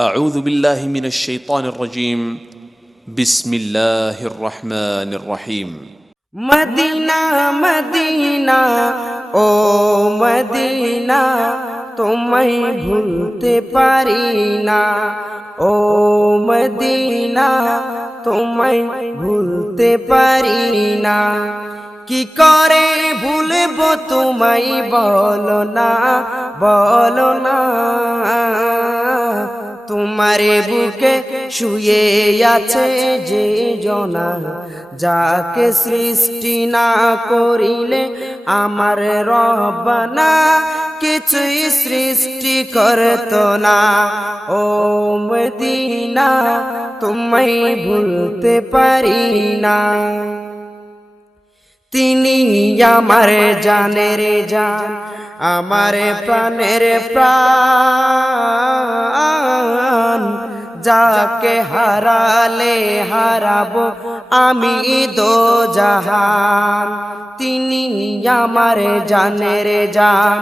أعوذ بالله من الشيطان الرجيم بسم الله الرحمن الرحيم Medina Medina oh Medina তোমায় ভুলতে পারি না ও মদিনা তোমায় ভুলতে পারি না কি করে ভুলবো তোমায় বলো না তোমারে বুকে শুয়ে আছে যে জনা যাকে সৃষ্টি না করিলে আমার রব্বানা কিছুই সৃষ্টি করতো না ও মদিনা তোমায় ভুলতে পারি না তিনি আমার জানের জান আমার প্রাণের প্রাণ যাকে হারালে হারাবো আমি দোজাহান তিনি আমার জানের জান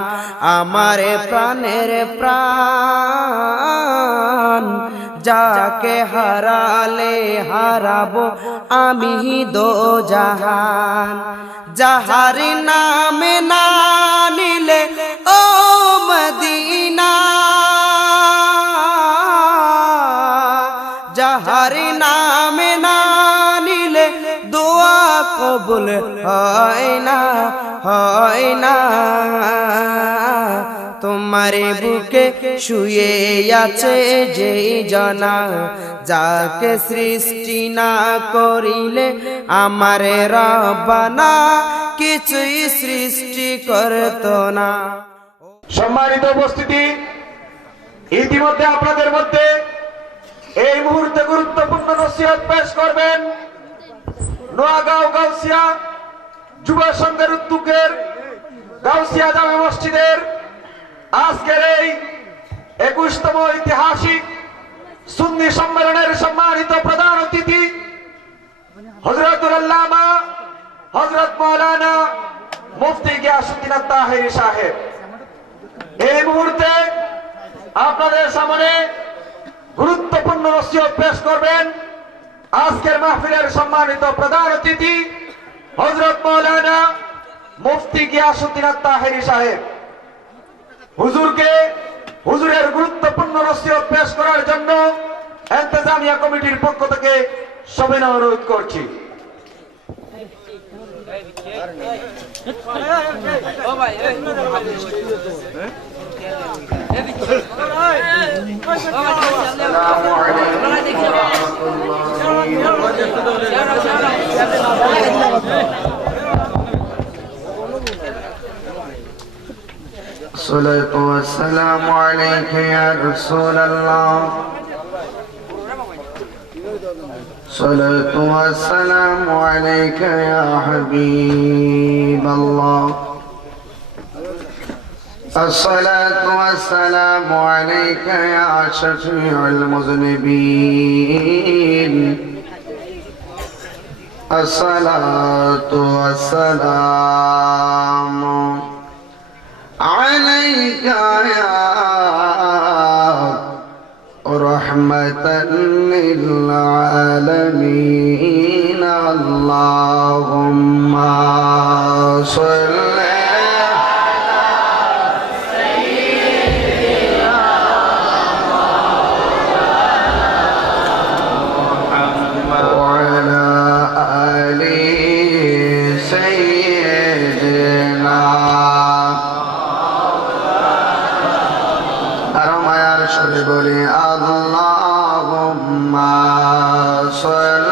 আমার প্রাণের প্রাণ যাকে হারালে হারাবো আমি দোজাহান যাহার নামে না নিলে ও মদিনা যাহার নামে না নিলে দোয়া কবুল হয় না তোমারে বুকে শুয়ে আছে যে জনা যাকে সৃষ্টি না করিলে আমার রব্বানা কিছুই সৃষ্টি করতো না। সম্মানিত উপস্থিতি, ইতিমধ্যে আপনাদের মধ্যে এই মুহূর্তে গুরুত্বপূর্ণ নসিহত পেশ করবেন নোয়াগাঁও গাউসিয়া যুব সংঘের উদ্যোগের গাউসিয়া জামে মসজিদের আজকের এই 21তম ঐতিহাসিক সুন্নি সম্মেলনের সম্মানিত প্রধান অতিথি হযরতুল আল্লামা হযরত মাওলানা মুফতি গিয়াসউদ্দিন আত-তাহেরি সাহেব এই মুহূর্তে আপনাদের সামনে গুরুত্বপূর্ণ নসিহত পেশ করবেন আজকের মাহফিলের সম্মানিত প্রধান অতিথি হযরত মাওলানা মুফতি গিয়াসউদ্দিন আত-তাহেরি সাহেব। হুজুরের গুরুত্বপূর্ণ নসিহত পেশ করার জন্য ইন্তেজামিয়া কমিটির পক্ষ থেকে সবিনয় অনুরোধ করছি। الصلاة والسلام عليك يا رسول الله الصلاة والسلام عليك يا حبيب الله الصلاة والسلام عليك يا شفيع المذنبين الصلاة والسلام عليك يا رحمة للعالمين اللهم صل وعلى آل سيدنا بولي اللهم صل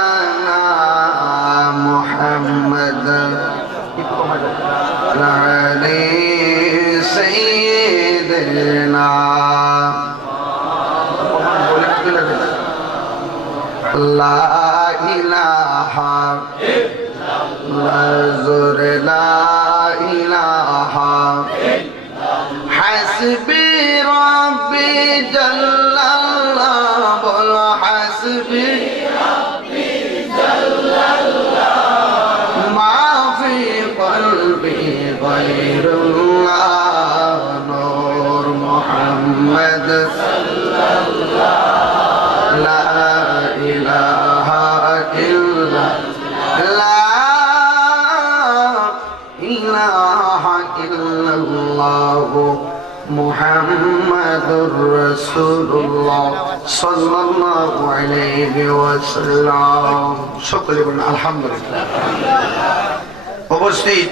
مولانا محمد علي سيدنا لا إله نظر لا إله حسبي ربي جل الله بل حسبي ربي جل الله ما في قلبي লা ইলাহা ইল্লাল্লাহ মুহাম্মাদুর রাসূলুল্লাহ সাল্লাল্লাহু আলাইহি ওয়াসাল্লাম। সকলে বলুন আলহামদুলিল্লাহ। উপস্থিত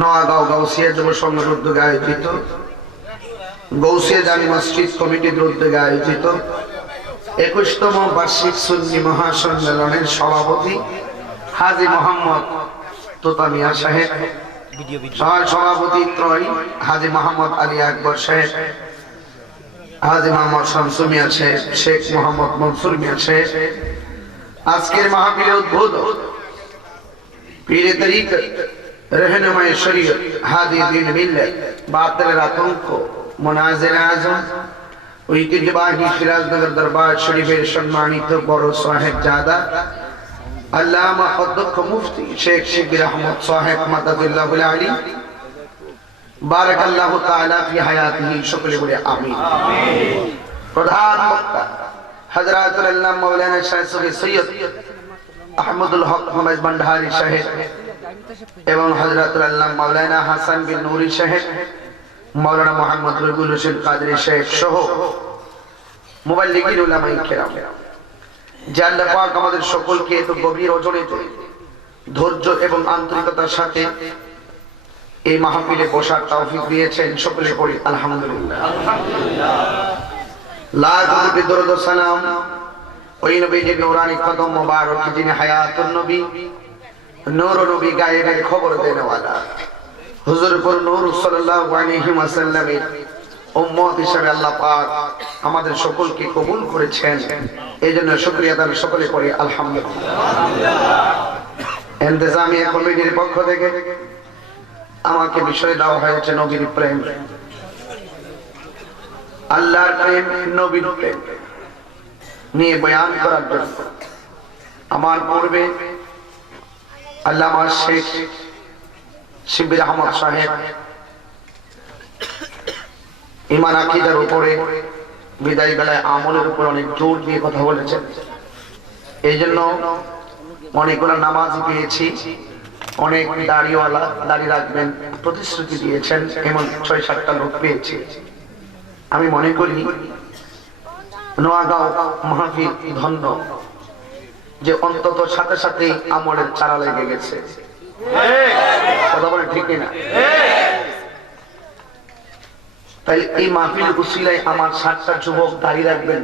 নোয়াগাঁও গাউসিয়া যুব সংঘের উদ্যোগে আয়োজিত গৌসিয়া জামি মসজিদ কমিটির উদ্যোগে আয়োজিত 21তম বার্ষিক সুন্নি মহাসম্মেলনের সভাপতি হাজী মোহাম্মদ তোতা মিয়া সাহেব, সভাপতি ত্রয় হাজী মোহাম্মদ আলী আকবর সাহেব, হাজী মোহাম্মদ শামসু মিয়া সাহেব, শেখ মোহাম্মদ মনসুর মিয়া সাহেব, আজকের মাহফিলে উদ্বোধক পীরে তরিকত रहनुमाए शरीयत हादी दीन मिल्लत बातिल आतंक मुनाजिर आजम ঐতিহ্যবাহী সিরাজনগর দরবার শরীফের সম্মানিত বড় সাহেবজাদা আল্লামা অধ্যক্ষ মুফতি শেখ শিবির আহমদ সাহেব মাদাদুল্লাহুল আলী বারাকাল্লাহু তাআলা ফি হায়াতিহি, সকলে বলে আমিন। প্রধান বক্তা হযরতুল আল্লামা মাওলানা শাহ সৈয়দ আহমদুল হক মোহাম্মদ ভান্ডারী সাহেব এবং হযরতুল আল্লামা মাওলানা হাসান বিন নুরি সাহেব, মাওলানা মোহাম্মদ রবিউল হোসেন কাদরী সাহেব সহ মুবাল্লিগিন উলামায়ে কেরাম, যে আল্লাহ পাক আমাদের সকলকে এত গভীর ওজনেতে ধৈর্য এবং আন্তরিকতার সাথে এই মাহফিলে বসার তৌফিক দিয়েছেন, সকলে পড়ি আলহামদুলিল্লাহ। লাখ কোটি দরুদ ও সালাম ওই নবীর নূরানি কদম মোবারক যিনি হায়াতুন নবী নূর নবী গায়েবের খবর দেনেওয়ালা হুজুর পুর নূর সাল্লাল্লাহু আলাইহি ওয়াসাল্লামের উম্মত হিসেবে আল্লাহ পাক আমাদের সকলকে কবুল করেছেন, এইজন্য শুকরিয়া আদায় সকলে করি আলহামদুলিল্লাহ। ইন্তেজামিয়া কমিটির পক্ষ থেকে আমাকে বিষয় দেওয়া হয়েছে নবীর প্রেম, আল্লাহর প্রেম, নবীর প্রেম নিয়ে বয়ান করার জন্য আমার পূর্বে আল্লামা শেখ শিবির আহমদ সাহেব ঈমান আকীদার উপরে বিদায় বেলায় আমলের উপর অনেক জোর দিয়ে কথা বলেছেন, এই জন্য অনেকগুলো নামাজি পেয়েছি, অনেক দাড়িওয়ালা দাড়ি রাখবেন প্রতিশ্রুতি দিয়েছেন, এমন ৬-৭টা লোক পেয়েছি। আমি মনে করি নোয়াগাঁও মাহফিল ধন্য যে অন্তত সাথে সাথে আমলের চারা লেগে গেছে, কথা বলে ঠিক না? তাই এই মাহফিল উসিলায় আমার ৭টা যুবক দাঁড়িয়ে রাখবেন,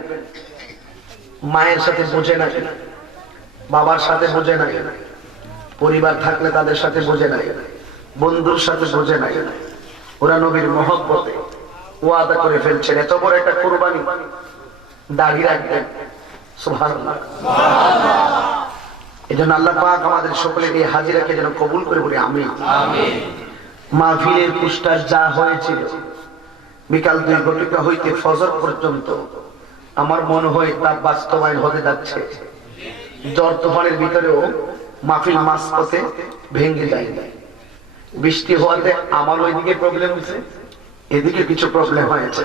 মায়ের সাথে বোঝে না, বাবার সাথে বোঝে না, পরিবার থাকলে তাদের সাথে বোঝে না, বন্ধুর সাথে বোঝে না, ওরা নবীর মহব্বতে ওয়াদা করে ফেলছেন এত বড় একটা কুরবানি দাঁড়িয়ে রাখবেন। সুবহানাল্লাহ। এজন্য আল্লাহ পাক আমাদের সকলের এই হাজিরাকে যেন কবুল করে বলি আমিন। মাহফিলের পুস্টার যা হয়েছিল বিকাল 2 ঘটিকা হইতে ফজর পর্যন্ত আমার মনে হয় তা বাস্তবায়ন হতে যাচ্ছে। জ্বর তুফানের ভিতরেও মাহফিল মাঝপথে ভেঙে যায়, বৃষ্টি হওয়াতে আমার ওইদিকে প্রবলেম হয়েছে, এদিকে কিছু প্রবলেম হয়েছে।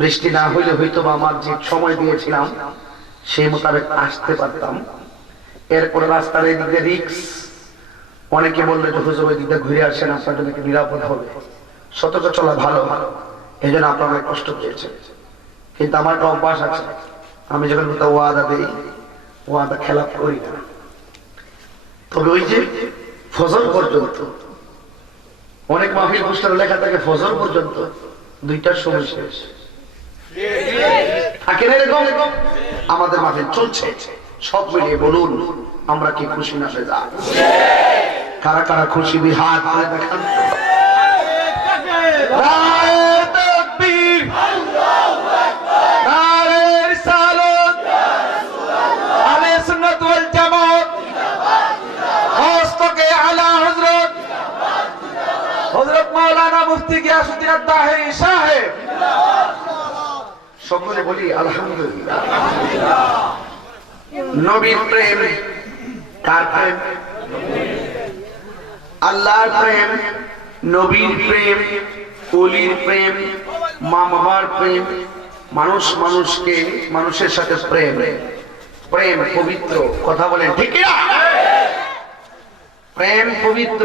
বৃষ্টি না হইলে হয়তো আমার যে সময় দিয়েছিলাম সেই মোতাবেক আসতে পারতাম। এরপরে রাস্তার এদিকে রিক্স, অনেকে বললে যে হুজুর ওই দিকে ঘুরে আসেন, আপনার জন্য কি নিরাপদ হবে, সতর্ক চলা ভালো, এই জন্য আপনারা অনেক কষ্ট পেয়েছেন। কিন্তু আমার একটা অভ্যাস আছে, আমি যখন ওয়াদা দিই ওয়াদা খেলাপ করি না। তবে ওই যে ফজর পর্যন্ত অনেক মাহফিল পোস্টারে লেখা থাকে ফজর পর্যন্ত, 2টার সময় শেষ থাকে না এরকম। আমাদের মাহফিল চলছে, সব মিলিয়ে বলুন আমরা কি খুশি না বেজা? কারা কারা খুশি দিয়ে হাত ধরে দেখান। সকলে বলি আলহামদুলিল্লাহ। নবীর প্রেম কার প্রেম? আল্লাহর প্রেম, নবীর প্রেম, ওলির প্রেম, মা বাবার প্রেম, মানুষ মানুষকে মানুষের সাথে প্রেম, প্রেম পবিত্র, কথা বলেন ঠিক কিনা? প্রেম পবিত্র।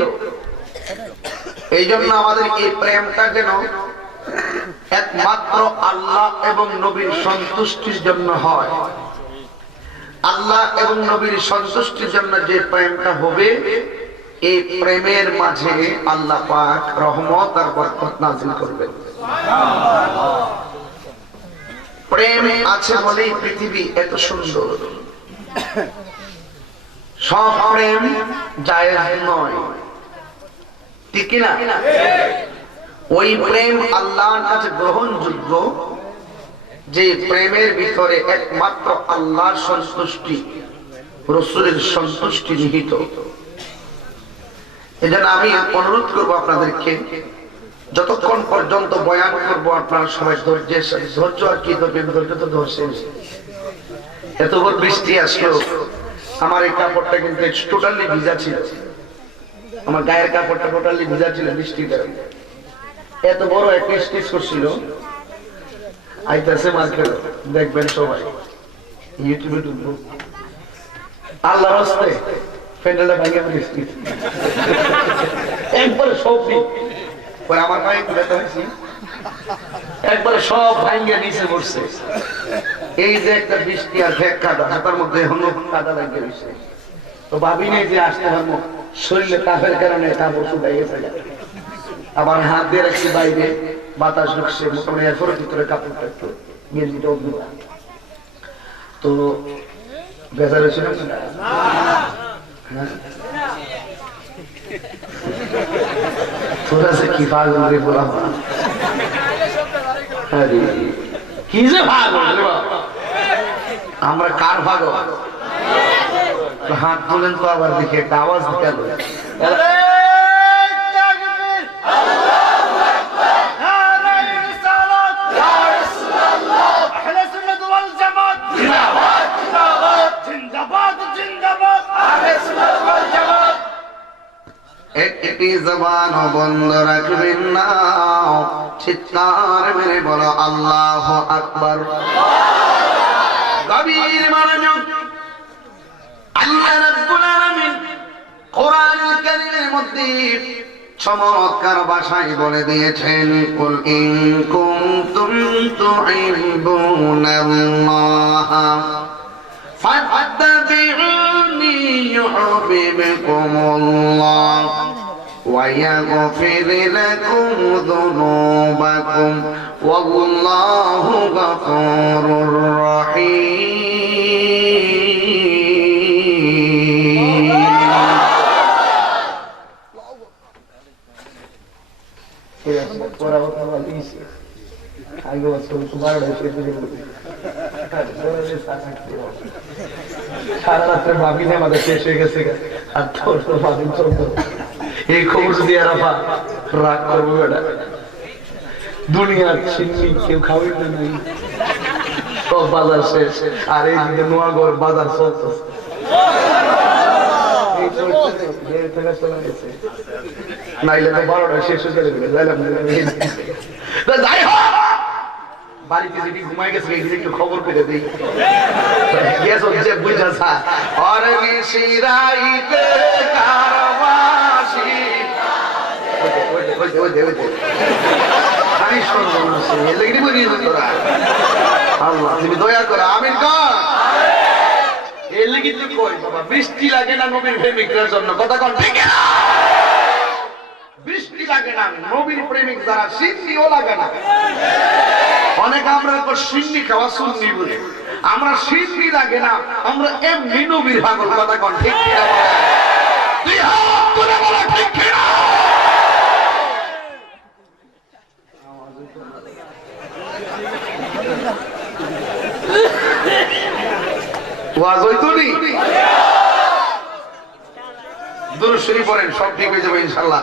এই জন্য আমাদের এই প্রেমটা যেন একমাত্র আল্লাহ এবং নবীর সন্তুষ্টির জন্য হয়। আল্লাহ এবং নবীর সন্তুষ্টির জন্য যে প্রেমটা হবে, এই প্রেমের মাঝে আল্লাহ পাক রহমত আর বরকত নাযিল করবেন। প্রেম আছে বলেই পৃথিবী এত সুন্দর। সব প্রেম জায়েজ নয়, ঠিক কিনা? ওই প্রেম আল্লাহর কাছে গ্রহণযোগ্য যে প্রেমের ভিতরে একমাত্র আল্লাহর সন্তুষ্টি, রাসূলের সন্তুষ্টি নিহিত। এজন্য আমি অনুরোধ করব আপনাদেরকে, যতক্ষণ পর্যন্ত বয়ান করব আপনারা সবাই ধৈর্য আর কি ধরবেন, ধৈর্য তো ধরছেন। এত বড় বৃষ্টি আসলো, আমার এই কাপড়টা কিন্তু টোটালি ভিজা ছিল, আমার গায়ের কাপড়টা টোটালি ভিজা ছিল বৃষ্টিতে। এত বড় একটা স্টেজ করছিল, আইতাছে মার্কেট দেখবেন সবাই, ইউটিউবে ঢুকবো, আল্লাহর রাস্তে প্যান্ডেলটা ভাঙে বৃষ্টি একবারে সব পরে আমার পায়ে ব্যথা হয়েছি, একবারে সব ভাঙ্গিয়া নিচে পড়ছে। এই যে একটা বৃষ্টি আর ভেক কাদা, হাতার মধ্যে হলো কাদা লাগিয়ে রয়েছে, তো ভাবি নেই যে আসতে পারবো, শরীরে তাপের কারণে কাপড় শুকাই গেছে। আবার হাত দিয়ে রাখছি বাইরে, বাতাস ঢুকছে, মোটামুটি এরপরের ভিতরে কাপড়টা একটু গেঞ্জিটা অভিজ্ঞতা তো বেজার হয়েছিল না। তোরা যে কি পাগল রে বলা, কি যে পাগল, আমরা কার পাগল? হাত তোলেন তো আবার দেখে একটা আওয়াজ দিতে একটি জবান বন্ধ রাখবেন না, চিৎকার মেরে বলো আল্লাহু আকবার। গভীর মনোযোগ। আল্লাহ রাব্বুল আলামিন কোরআনুল কারীমের মধ্যে চমৎকার ভাষায় বলে দিয়েছেন, কুল ইন কুনতুম তুহিব্বুনাল্লাহ ফাত্তাবিউনি ইউহিব্বুকুমুল্লাহ ওয়া ইয়াগফির লাকুম যুনুবাকুম ওয়াল্লাহু গফুরুর রহিম। সারা রাত্রে ভাবিনে আমাদের শেষ হয়ে গেছে, আর তোর তো ভাবিন চলতো। এই খবর যদি রাগ করবো, বেটা দুনিয়ার চিন্নি কেউ খাওয়াই না, সব বাজার শেষ। আর এই দিকে নোয়াগড় বাজার চলতো, নাইলে তো 12টা শেষ হয়ে যাবে। যাই হোক, বাড়িতে যদি ঘুমাই গেছে একটু খবর পেতে দিই, বুঝা আল্লাহ তুমি দয়া করে আমিন কর। এর লেগে তুই কই বাবা, বৃষ্টি লাগে না নবীর প্রেমিকদের জন্য, কথা কন ঠিক না? বৃষ্টি লাগে না নবীর প্রেমিক যারা, সিন্নিও লাগে না। অনেক আমরা সিন্নি খাওয়া সুন্নি বলি, আমরা সিন্নি লাগে না, আমরা এমনি নবীর পাগল, কথা কন ঠিক কিনা? তুই হাত তুলে বল ঠিক কিনা? ওয়াজ হইতুনি দুরূদ শরীফ পড়েন, সব ঠিক হয়ে যাবে ইনশাআল্লাহ।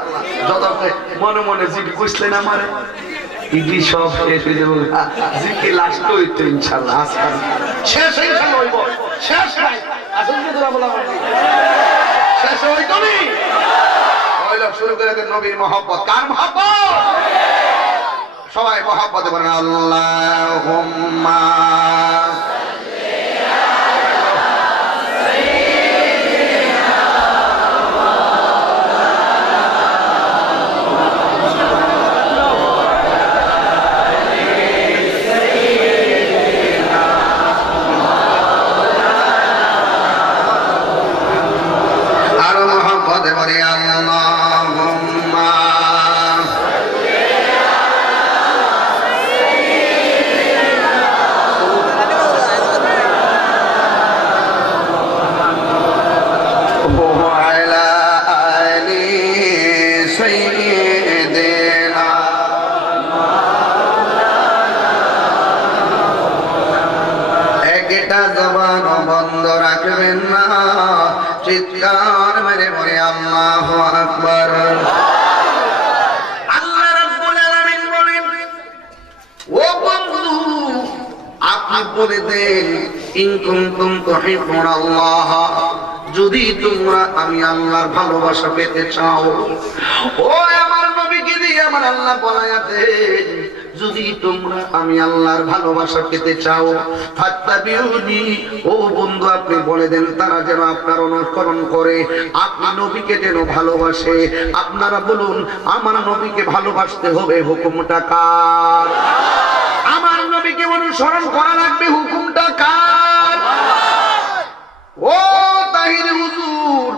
যত মনে মনে জিকির কইছলেন আমারে, ইডলি সব শেষ হয়ে যাবে, জিকির লাস্ট হইতো ইনশাআল্লাহ। আজকাল শেষ ইনশাআল্লাহ হইব, শেষ নাই আসল কি তোরা বলা মানে শেষ হইতুনি। হইলো শুরু করে দেন নবীর মহব্বত। কার মহব্বত? সবাই মহব্বতে বলেন আল্লাহুম্মা মহব্বতে বলি আল্লাহুম্মা চিৎকার মেরে বলে আল্লাহু আকবার। আল্লাহ রাব্বুল আলামিন বলেন, ও বন্ধু আপনি বলে দেন, ইন কুনতুম তুহিব্বুনাল্লাহ, যদি তোমরা আমি আল্লাহর ভালোবাসা পেতে চাও, ও আমার নবীকে দিয়ে আমার আল্লাহ বলায়া দেন, যদি তোমরা আমি আল্লাহর ভালোবাসা পেতে চাও, ফাত্তাবিউনি, ও বন্ধু আপনি বলে দেন তারা যেন আপনার অনুসরণ করে, আপনি নবীকে যেন ভালোবাসে। আপনারা বলুন, আমার নবীকে ভালোবাসতে হবে, হুকুমটা কার? আমার নবীকে অনুসরণ করা লাগবে, হুকুমটা কার? ও তাহির হুজুর,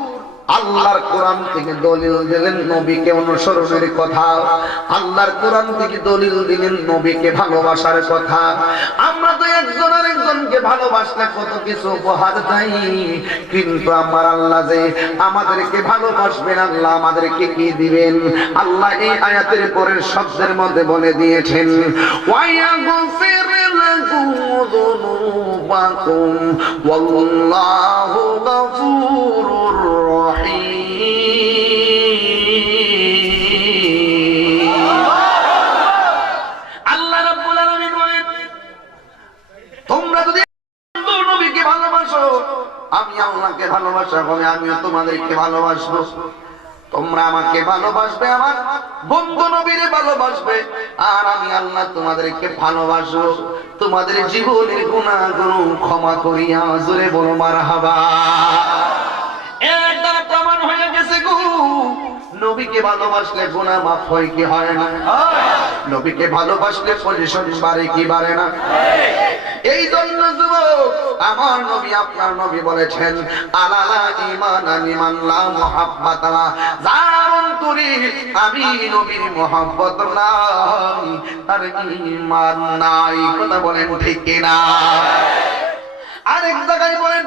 আল্লাহর কোরআন থেকে দলিল দিলেন নবীকে অনুসরণের কথা, আল্লাহর কোরআন থেকে দলিল দিলেন নবীকে ভালোবাসার কথা। আমরা তো একজন আরেকজনকে ভালোবাসলে কত কিছু উপহার দেই, কিন্তু আমার আল্লাহ যে আমাদেরকে ভালোবাসবেন, আল্লাহ আমাদেরকে কি দিবেন? আল্লাহ এই আয়াতের পরের শব্দের মধ্যে বলে দিয়েছেন, ওয়ায়াগফির লাকুম যুনুবাকুম ওয়াল্লাহু গফুরুর আল্লাহ রাব্বুল আলামিন বলেন, তোমরা যদি নবীকে ভালোবাসো, আমি আল্লাহকে ভালোবাসা হবে, আমিও তোমাদেরকে ভালোবাসবো। তোমরা আমাকে ভালোবাসবে, আমার বন্ধু নবীরে ভালোবাসবে, আর আমি আল্লাহ তোমাদেরকে ভালোবাসবো। তোমাদের জীবনের গুনাহগুলো ক্ষমা করিয়া, জোরে বলো মারহাবা। এর দ্বারা প্রমাণ হয়ে গেছে গো, নবীকে ভালোবাসলে গুনাহ মাফ হয় কি হয় না? নবীকে ভালোবাসলে পজিশন বাড়ে কি বাড়ে না? এই জন্য যুবক, আমার নবী আপনার নবী বলেছেন, আলালা ঈমানান লিমান লা মুহাব্বাতা লা, যার অন্তরে আমি নবীর মুহাব্বত নাই, তার ঈমান নাই। কথা বলেন ঠিক কি না? আরেক জায়গায় বলেন,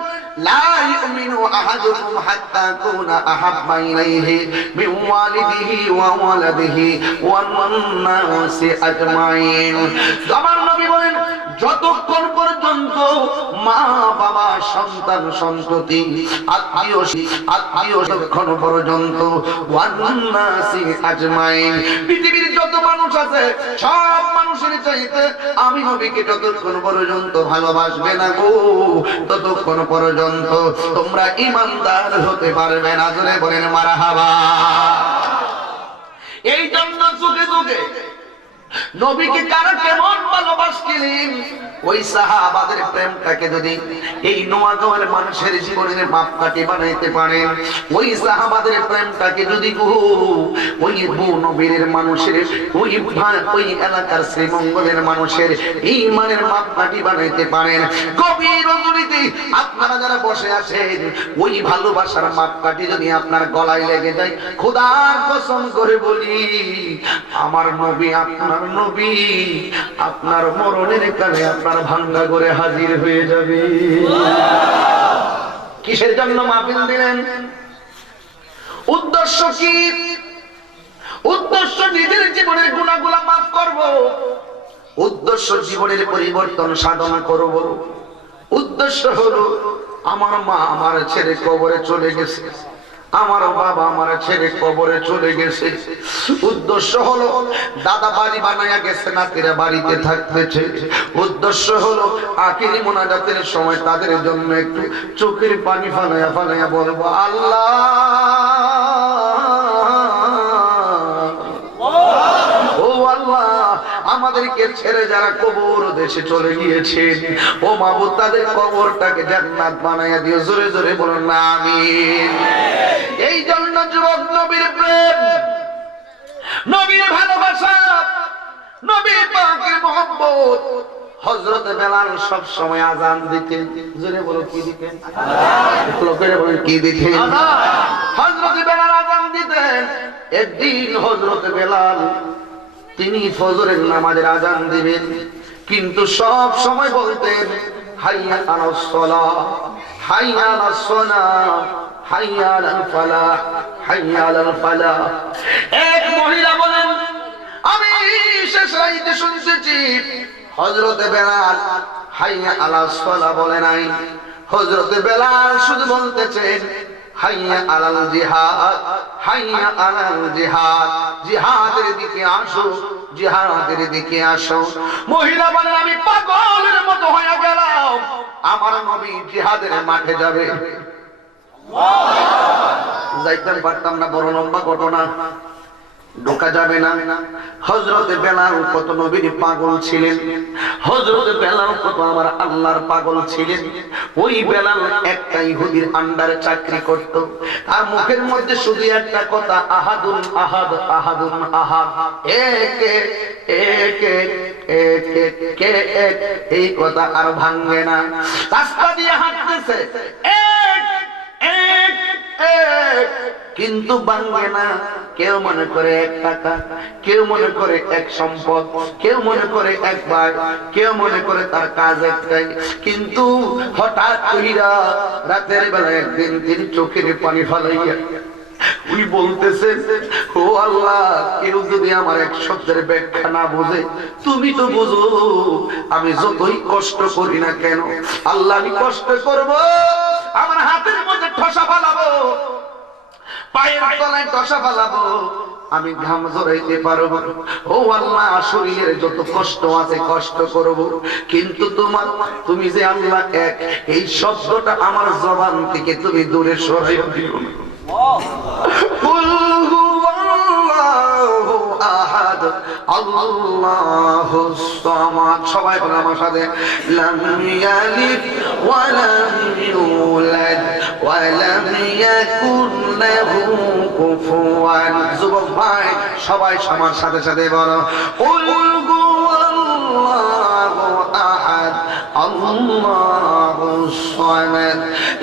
লা ইউমিনু আহাদুকুম হাত্তা কুনা আহাব্বা ইলাইহি মিন ওয়ালিদিহি ওয়া ওয়ালাদিহি ওয়ান নাসি আজমাইন। আমার নবী বলেন, যতক্ষণ পর্যন্ত মা বাবা সন্তান সন্ততি আত্মীয় ততক্ষণ পর্যন্ত ওয়ান নাসি আজমাইন, পৃথিবীর যত মানুষ আছে সব মানুষের চাইতে আমি নবীকে যতক্ষণ পর্যন্ত ভালোবাসবে না গো, ততক্ষণ পর্যন্ত তোমরা ঈমানদার হতে পারবে না। জোরে বলেন মারহাবা। এই জন্য যুগে যুগে নবীকে কারা কেমন ভালোবাসছিলেন, ওই সাহাবাদের প্রেমটাকে যদি এই নোয়াগাঁওয়ের মানুষের জীবনের মাপকাঠি বানাইতে পারেন, ওই সাহাবাদের প্রেমটাকে যদি ওই নবীর মানুষের ওই এলাকার শ্রীমঙ্গলের মানুষের ঈমানের মাপকাঠি বানাইতে পারেন, গভীর রজনীতে আপনারা যারা বসে আছেন, ওই ভালোবাসার মাপকাঠি যদি আপনার গলায় লেগে যায়, খোদার কসম করে বলি, আমার নবী আপনার নবী আপনার মরণের কালে আপনার ভাঙ্গা করে হাজির হয়ে যাবে। কিসের জন্য মাহফিল দিলেন? উদ্দেশ্য কি? উদ্দেশ্য নিজের জীবনের গুনাহগুলো মাফ করব, উদ্দেশ্য জীবনের পরিবর্তন সাধন করব, উদ্দেশ্য হলো আমার মা আমার ছেড়ে কবরে চলে গেছে, আমার বাবা আমার ছেড়ে কবরে চলে গেছে, উদ্দেশ্য হলো দাদা বাড়ি বানায়া গেছে, নাতিরা বাড়িতে থাকতেছে, উদ্দেশ্য হলো আখিরি মোনাজাতের সময় তাদের জন্য একটু চোখের পানি ফালায়া ফালায়া বলবো, আল্লাহ ও আল্লাহ, আমাদেরকে ছেড়ে যারা কবর দেশে চলে গিয়েছেন, ও মাবুদ তাদের কবরটাকে জান্নাত বানায়া দিও। জোরে জোরে বলুন না আমিন। এই জন্য যুবক, নবীর প্রেম, নবীর ভালোবাসা, নবীর পাকের মহব্বত। হযরত বেলাল সব সময় আযান দিতেন। জোরে বলো কি দিতেন? লোকেরা বলেন কি দিতেন? হযরত বেলাল আযান দিতেন। একদিন হযরত বেলাল তিনি ফজরের নামাজের আযান দিবেন, কিন্তু সব সময় বলতেন হাইয়া আলাস সালাহ, হাইয়া আলাস সালাহ, হাইয়া আলাল ফালাহ, হাইয়া আলাল ফালাহ। এক মহিলা বলেন, আমি শেষ রাইতে শুনতেছি হযরত বেলাল হাইয়া আলাস সালাহ বলে নাই, হযরত বেলাল শুধু বলতেছেন হাইয়া আলাল জিহাদ, হাইয়া আলাল জিহাদ, জিহাদের দিকে আসো, জিহাদের দিকে আসো। মহিলা বলেন, আমি পাগলের মতো হয়ে গেলাম, আমার নবী জিহাদের মাঠে যাবে। যাইতাম পারতাম না, বড় লম্বা ঘটনা, ঢোকা যাবে না। হযরত বেলাল কত নবীর পাগল ছিলেন, হযরত বেলাল কত আমার আল্লাহর পাগল ছিলেন। ওই বেলাল একটা ইহুদির আন্ডারে চাকরি করত, আর মুখের মধ্যে শুধু একটা কথা, আহাদুন আহাদ, আহাদুন আহাদ, এক এক এক এক এক, এই কথা আর ভাঙবে না। রাস্তা দিয়ে হাঁটতেছে, এক এক এক, কিন্তু ভাঙবে না। কেউ মনে করে এক টাকা, কেউ মনে করে এক সম্পদ, কেউ মনে করে এক ভাই, কেউ মনে করে তার কাজ একটাই। কিন্তু হঠাৎ কইরা রাতের বেলা একদিন তিনি চোখের পানি ফলাইয়া উনি বলতেছেন, ও আল্লাহ, কেউ যদি আমার এক শব্দের ব্যাখ্যা না বোঝে, তুমি তো বোঝো, আমি যতই কষ্ট করি না কেন, আল্লাহ আমি কষ্ট করব, আমার হাতের মধ্যে ঠসা ফালাবো, পায়ের তলায় ঠসা ফালাবো, আমি ঘাম ঝরাইতে পারবো, ও আল্লাহ শরীরের যত কষ্ট আছে কষ্ট করব, কিন্তু তুমি যে আল্লাহ এক, এই শব্দটা আমার জবান থেকে তুমি দূরে সরাইয়া দিও না। আহাদ আল্লাহুস সামাদ, সবাই বলে আমার সাথে, লাম ইয়ালিদ ওয়া লাম ইউলাদ ওয়া লাম ইয়াকুন লাহু কুফুয়ান। যুবক ভাই সবাই আমার সাথে সাথে বলো, কুল হুয়াল্লাহু আহাদ আল্লাহুস সামাদ,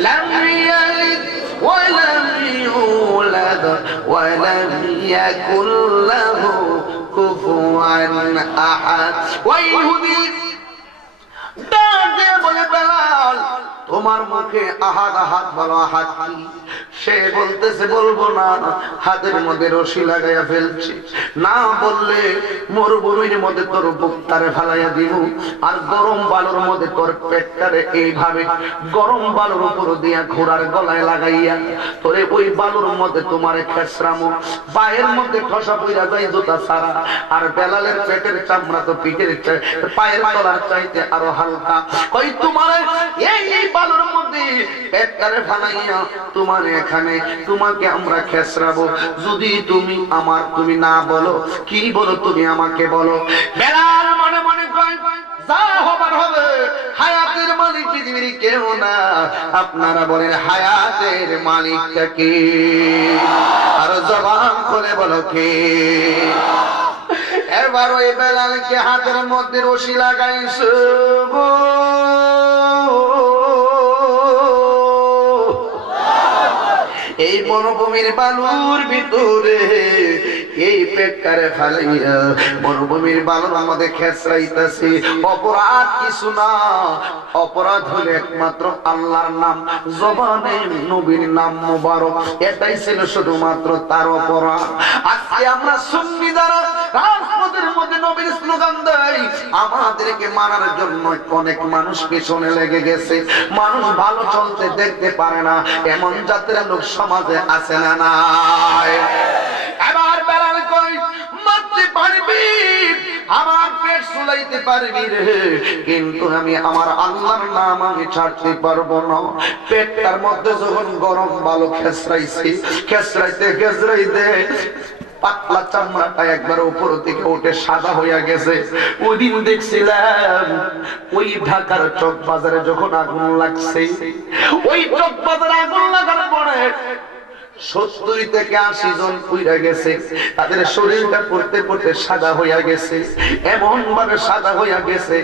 লাম ইয়ালিদ ওয়া লাম ইউলাদ ওয়া লাম ইয়াকুন লাহু কুফুয়ান আহাদ। ওই ইহুদি ডাক দিয়ে বলে, বেলাল তোমার মুখে আহাদ আহাদ বলো, আহাদ কি? সে বলতেছে, বলবো না, হাতের মধ্যে রশি লাগাইয়া ফেলছি, না বললে মরুভূমির মধ্যে তোর বুকটারে ফালাইয়া দিব, আর গরম বালুর মধ্যে তোর পেটটারে এইভাবে গরম বালুর উপর দিয়া ঘোড়ার গলায় লাগাইয়া তোরে ওই বালুর মধ্যে তোমারে খেসরামো, পায়ের মধ্যে ঠসা পইরা যায় জুতা ছাড়া। আর বেলালের পেটের চামড়া তো পিঠের পায়ের তলার চাইতে আরো হালকা। কই তোমারে এই বালুর মধ্যে পেটটারে ফালাইয়া তোমার এখানে তোমাকে আমরা খেসরাবো, যদি তুমি না বলো, কি বলো, তুমি আমাকে বলো। বেলাল মনে মনে কয়, যা হবার হবে, হায়াতের মালিক পৃথিবীর কেউ না, আপনারা বলেন হায়াতের মালিকটা কে? আর জবান খুলে বলো কে? এবার ওই বেলালকে হাতের মধ্যে রশি লাগাইছে, এই মরুভূমির বালুর ভিতরে এই পেটটারে ফালাইয়া মরুভূমির বালুর মধ্যে খেসরাইতাছি। অপরাধ কিছু না, অপরাধ হলো একমাত্র আল্লাহর নাম, জবানে নবীর নাম মুবারক, এটাই ছিল শুধুমাত্র তার অপরাধ। আজকে আমরা সুন্নি যারা রাজপথের মধ্যে নবীর স্লোগান দেয়, আমাদেরকে মারার জন্য অনেক মানুষ পেছনে লেগে গেছে। মানুষ ভালো চলতে দেখতে পারে না, এমন জাতের লোক সমাজে আছে না নাই? এবার বেলাল কই, মারতে পারবি, আমার পেট সুলাইতে পারবি রে, কিন্তু আমি আমার আল্লাহর নাম আমি ছাড়তে পারবো না। পেটটার মধ্যে যখন গরম বালু খেসরাইছি, খেসরাইতে পাতলা চামড়াটা একবার উপর থেকে উঠে সাদা হইয়া গেছে। ওই দিন দেখছিলাম ওই ঢাকার চক বাজারে যখন আগুন লাগছে, ওই চক বাজারে আগুন লাগার পরে 70 থেকে 80 জন পুইরা গেছে, তাদের শরীরটা পড়তে পড়তে সাদা হইয়া গেছে, এমন ভাবে সাদা হইয়া গেছে,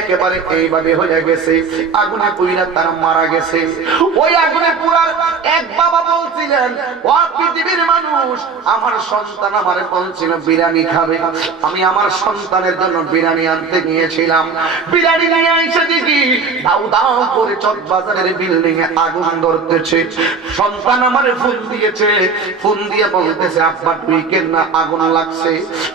একেবারে এইভাবে হইয়া গেছে, আগুনে পুইরা তারা মারা গেছে। ওই আগুনে পুরার এক বাবা বলছে, দিলেন, ও পৃথিবীর মানুষ, আমার সন্তান আমারে বলছিল বিরিয়ানি খাবে, আমি আমার সন্তানের জন্য বিরিয়ানি আনতে গিয়েছিলাম। বিরিয়ানি নিয়ে এসে দেখি দাউ দাউ করে চকবাজারের বিল্ডিং এ আগুন ধরতেছে। সন্তান আমারে ফোন দিয়েছে, ফোন দিয়ে বলতেছে আব্বা টুইকের না আগুন লাগছে।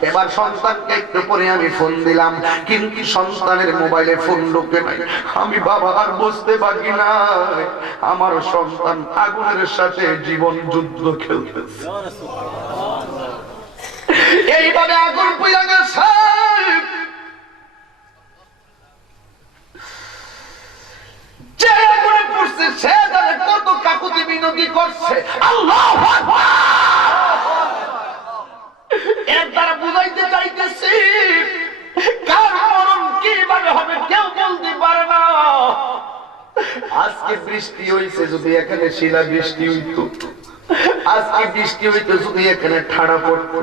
এবার সন্তানকে একটু পরে আমি ফোন দিলাম, কিন্তু সন্তানের মোবাইলে ফোন ঢোকে নাই। আমি বাবা আর বুঝতে পারি না আমার সন্তান আগুনের সাথে জীবন যুদ্ধ খেলতেছে। এইভাবে আগুন পুড়ে গেছে। যে আগুনে পড়ছে সে জানে কত কাকুতি মিনতি করছে। আল্লাহু আকবার। এর দ্বারা বুঝাইতে চাইতেছি কার মরণ কিভাবে হবে কেউ বলতে পারে না। আজকে বৃষ্টি হইছে, যদি এখানে শিলা বৃষ্টি হইতো, আজকে বৃষ্টি হইতো যদি এখানে ঠাড়া পড়তো,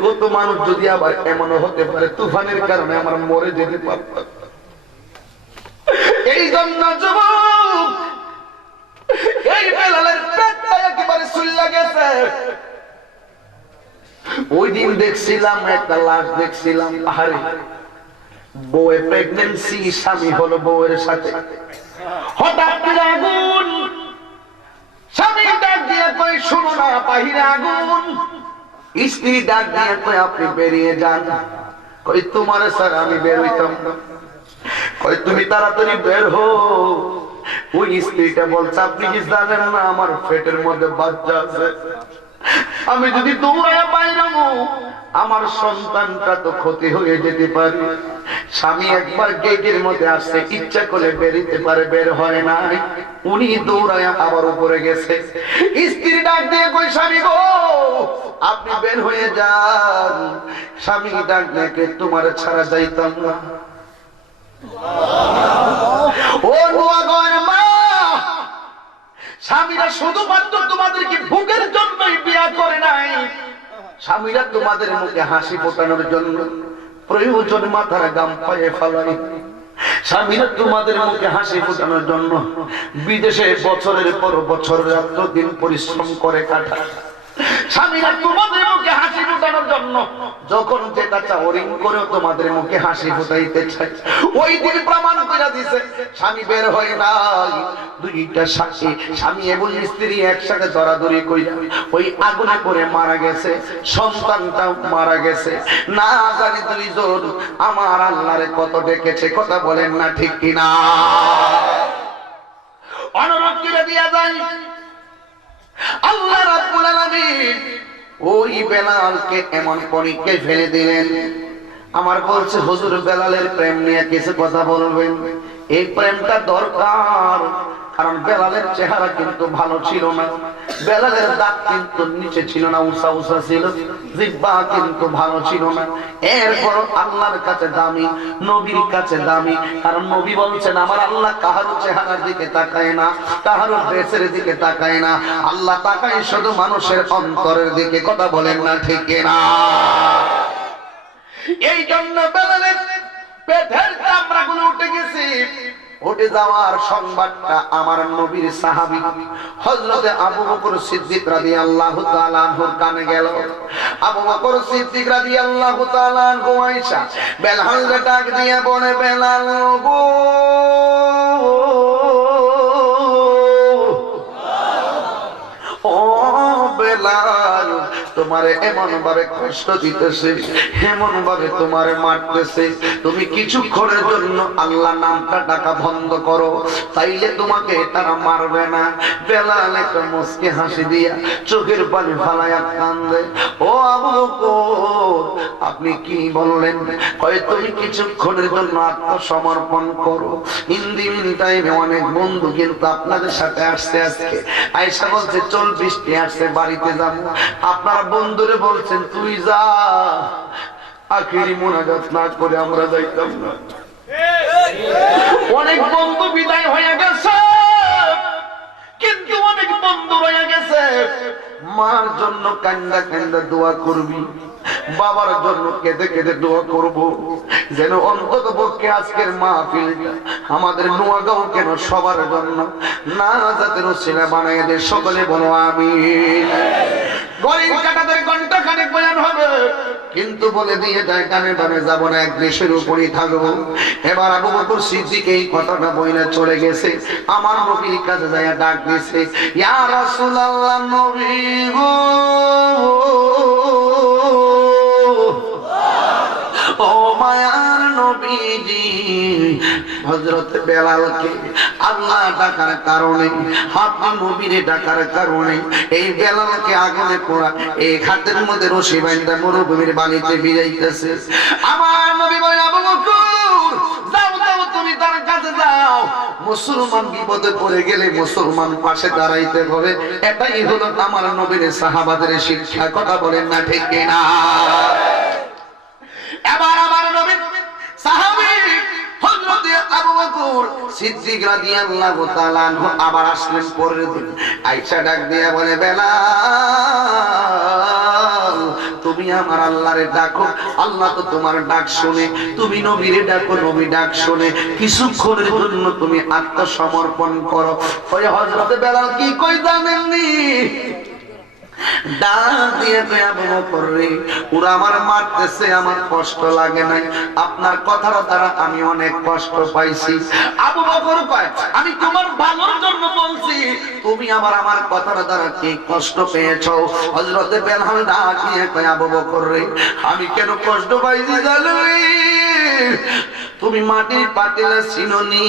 কত মানুষ যদি আবার এমন হতে পারে তুফানের কারণে আমরা মরে যেতে পারতাম। এই জন্য যুবক, এই বেলালের পেটটা একেবারে সুল্লা গেছে। ওই দিন দেখছিলাম একটা লাশ, দেখছিলাম আহারে বউয়ে প্রেগন্যান্সি, স্বামী হলো বউয়ের সাথে, হঠাৎ করে আগুন। স্বামী ডাক দিয়ে কই শুনো না বাহিরে আগুন। স্ত্রী ডাক দিয়ে কই আপনি বেরিয়ে যান। কই তোমার স্যার আমি বের হইতাম না। কই তুমি তাড়াতাড়ি বের হো। ওই স্ত্রীটা বলছে আপনি কি জানেন না আমার পেটের মধ্যে বাচ্চা আছে, আমি যদি দৌড়ায় বাইরামো আমার সন্তানটা তো ক্ষতি হয়ে যেতে পারে। স্বামী একবার গেটের মধ্যে আসছে, ইচ্ছা করে বেরিতে পারে, বের হয় না। উনি দৌড়ায় আবার উপরে গেছে। স্ত্রী ডাক দিয়ে কই স্বামী গো আপনি বের হয়ে যান। স্বামী ডাক দেখে তোমার ছাড়া যাইতাম না। ও নোয়াগড়ের মা, স্বামীরা শুধুমাত্র তোমাদেরকে ভোগের জন্যই বিয়ে করে নাই, স্বামীরা তোমাদের মুখে হাসি ফোটানোর জন্য প্রয়োজন মাথার গাম পায়ে ফেলাই। স্বামীরা তোমাদের মুখে হাসি ফোটানোর জন্য বিদেশে বছরের পর বছর রাত দিন পরিশ্রম করে কাটায়। স্বামীরা তোমাদের মুখে হাসি ফোটানোর জন্য যখন যেটা চাও রিং করেও তোমাদের মুখে হাসি ফোটাইতে চায়। ওই দিন প্রমাণ করে দিছে স্বামী বের হয় নাই। দুইটা সাক্ষী, স্বামী এবং স্ত্রী একসাথে দরাদরি কইরা ওই আগুনে পড়ে মারা গেছে, সন্তানটাও মারা গেছে। না জানি দুইজন আমার আল্লাহরে কত ডেকেছে, কথা বলেন না ঠিক কিনা? অনুরোধ করে দিয়া যায় আল্লাহ রাব্বুল আলামিন ওই বেলালকে এমন পরীক্ষায় ফেলে দিলেন। আমার বলছে হুজুর বেলালের প্রেম নিয়ে কিছু কথা বলবেন। এই প্রেমটা দরকার, কারণ বেলালের চেহারা কিন্তু ভালো ছিল না, বেলালের দাঁত কিন্তু নিচে ছিল না, উঁচা উঁচা ছিল, জিহ্বা কিন্তু ভালো ছিল না। এরপর আল্লাহর কাছে দামি, নবীর কাছে দামি, কারণ নবী বলছেন আমার আল্লাহ কাহারো চেহারার দিকে তাকায় না, কাহারো ড্রেসের দিকে তাকায় না, আল্লাহ তাকায় শুধু মানুষের অন্তরের দিকে, কথা বলেন না ঠিক না? এই জন্য বেলালের পেটের চামড়াগুলো উঠে গেছে। উঠে যাওয়ার সংবাদটা আমার নবীর সাহাবী হযরতে আবু বকর সিদ্দিক রাদিয়াল্লাহু তাআলা আনহুর কানে গেল। আবু বকর সিদ্দিক রাদিয়াল্লাহু তাআলা আনহু আয়েশা বেলালকে ডাক দিয়ে বলে, বেলাল গো, ও বেলাল, তোমারে এমন ভাবে কষ্ট দিতেছে, এমন ভাবে তোমারে মারতেছে, তুমি কিছুক্ষণের জন্য আল্লাহ নামটা ডাকা বন্ধ করো, তাইলে তোমাকে তারা মারবে না। বেলাল একটা মুচকি হাসি দিয়া চোখের পানি ফালাইয়া কান্দে। ও আবু বকর, আপনি কি বললেন? কয় তুমি কিছুক্ষণের জন্য আত্মসমর্পণ করো। ইন দি মিন টাইমে অনেক বন্ধু কিন্তু আপনাদের সাথে আসছে। আজকে আয়েশা বলছে চল বৃষ্টি আসছে, বাড়িতে যাবো। আপনারা বন্ধুরে বলছেন তুই যা, আখিরি মুনাজাত না করে আমরা যাইতাম না। অনেক বন্ধু বিদায় হয়ে গেছে, কিন্তু অনেক বন্ধু রয়ে গেছে। মার জন্য কান্দা কান্দা দোয়া করবি, বাবার জন্য কেঁদে কেঁদে দোয়া করব, যেন অন্তত পক্ষে আজকের মাহফিলটা আমাদের নোয়াগাঁও কেন সবার জন্য নাজাতের ওসিলা বানায় দে। সকলে বলো আমিন। গরিব কাটাদের ঘন্টা খানেক বয়ান হবে, কিন্তু বলে দিয়ে যায় কানে বানে যাব না, এক দেশের উপরই থাকবো। এবার আবু বকর সিদ্দিক এই কথাটা বইলে চলে গেছে, আমার নবীর কাছে যায় ডাক দিছে, ইয়া রাসূলুল্লাহ, নবী গো, ও মায়ার নবীজি, হযরত বেলালকে আল্লাহ ডাকার কারণে, আপনি নবীরে ডাকার কারণে এই বেলালকে আগুনে পোড়া এই হাতের মধ্যে রশি বাঁধা মরুভূমির বালিতে ভিজাইতেছে। আমার নবী বলে, আবু বকর যাও যাও, তুমি তার কাছে যাও। মুসলমান বিপদে পড়ে গেলে মুসলমান পাশে দাঁড়াইতে হবে, এটাই হলো আমার নবীর সাহাবাদের শিক্ষা। কথা বলেন না ঠিক কিনা? এবার আমার নবীর সাহাবী হযরত আবু বকর সিদ্দিক রাদিয়াল্লাহু তাআলা আনহু আবার আসলেন পরের দিন। আয়েশা ডাক দিয়ে বলে, বেলাল, তুমি আমার আল্লাহরে ডাকো, আল্লাহ তো তোমার ডাক শুনে। তুমি নবীরে ডাকো, নবী ডাক শুনে। কিছুক্ষণের জন্য তুমি আত্মসমর্পণ করো। ওই হযরত বেলাল কি কই জানেননি? ডাক দিয়ে কই, আবু বকর রে, ওরা আমার মারতেছে, আমার কষ্ট লাগে নাই, আপনার কথার দ্বারা আমি অনেক কষ্ট পাইছি। আবু বকর কয়, আমি তোমার ভালোর জন্য বলছি, তুমি আমার কথার দ্বারা কি কষ্ট পেয়েছো? হযরত বেলাল ডাক দিয়ে কয়, আবু বকর রে, আমি কেন কষ্ট পাইছি জানো? তুমি মাটির পাতিলা চিনোনি,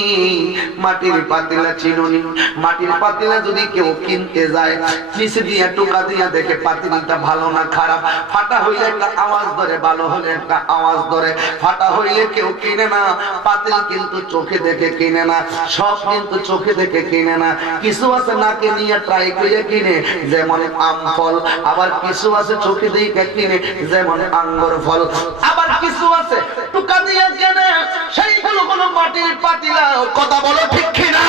মাটির পাতিলা চিনোনি। মাটির পাতিলা যদি কেউ কিনতে যায়, নিচে দিয়ে টোকা দিয়া দেখে পাতিলটা ভালো না খারাপ, ফাটা হইলে একটা আওয়াজ ধরে, ভালো হলে একটা আওয়াজ ধরে। ফাটা হইলে কেউ কিনে না, পাতিল কিন্তু চোখে দেখে কিনে না, সব কিন্তু চোখে দেখে কিনে না। কিছু আছে নাকে নিয়ে ট্রাই করে কিনে, যেমন আম ফল, আবার কিছু আছে চোখে দেখে কিনে, যেমন আঙ্গুর ফল, আবার কিছু আছে টোকা দিয়ে কিনে, সেইগুলো কোনো মাটির পাতিলা। কথা বলো ঠিক কিনা?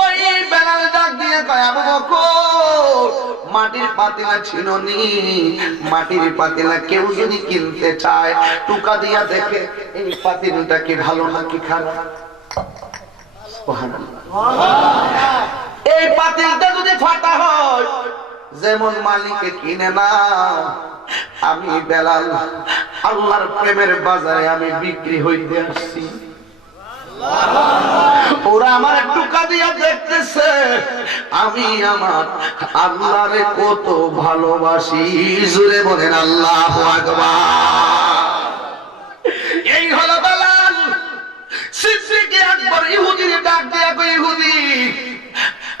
ওই বেলাল ডাক দিয়ে কয়, আবু বকর, মাটির পাতিলা চিনোনি? মাটির পাতিলা কেউ যদি কিনতে চায়, টোকা দিয়া দেখে এই পাতিলটা কি ভালো নাকি খারাপ। এই পাতিলটা যদি ফাটা হয়, যেমন মালিকে কিনে না, আমি বেলাল আল্লাহর প্রেমের বাজারে আমি বিক্রি হইতে আসছি। ওরা আমার টোকা দিয়া দেখতেছে, আমি আমার আল্লাহরে কত ভালোবাসি। জোরে বলেন আল্লাহু আকবার। এই হলো বেলাল সিদ্দিক আকবর। ইহুদির ডাক দিয়া কই, ইহুদি,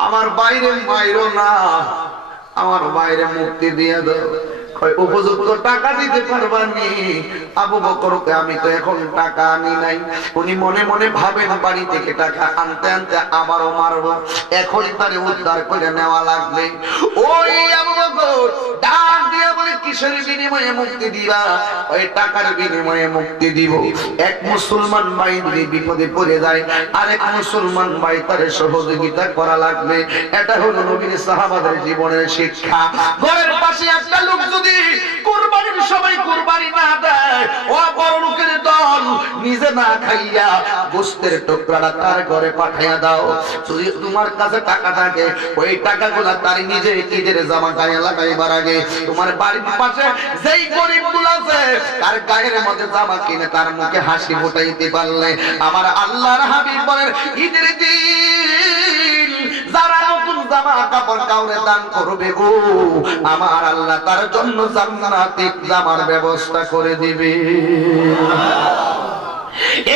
আমার বাইরে মাইরো না, আমার বাইরে মুক্তি দিয়ে দাও। উপযুক্ত টাকা দিতে পারবানি? আবু বকরকে আমি তো এখন টাকা আনি নাই। উনি মনে মনে ভাবেন বাড়ি থেকে টাকা আনতে আনতে আবারও মারবো, এখনই তারে উদ্ধার করে নেওয়া লাগবে। ওই আবু বকর ডাক দিয়ে বলে, কিসের বিনিময়ে মুক্তি দিবা? ওই টাকার বিনিময়ে মুক্তি দিব। এক মুসলমান ভাই যদি বিপদে পড়ে যায়, আরেক মুসলমান ভাই তারে সহযোগিতা করা লাগবে। এটা হলো নবীর সাহাবাদের জীবনের শিক্ষা। ঘরের পাশে একটা লোক যদি কুরবানির সময় কুরবানি না দেয়, ও বড় লোকের দল, নিজে না খাইয়া গোশতের টুকরাটা তার ঘরে পাঠাইয়া দাও। যদি তোমার কাছে টাকা থাকে, ওই টাকাগুলা তার নিজে ঈদের জামা গায়ে লাগাইবার আগে তোমার বাড়ির পাশে যেই গরিবগুলো আছে, তার গায়ের মধ্যে জামা কিনে তার মুখে হাসি ফুটাইতে পারলে, আমার আল্লাহর হাবিব বলেন, ঈদের দিন যারা নতুন জামা কাপড় কাউরে দান করবে গো, আমার আল্লাহ তার জন্য জান্নাতে জামার ব্যবস্থা করে দিবে।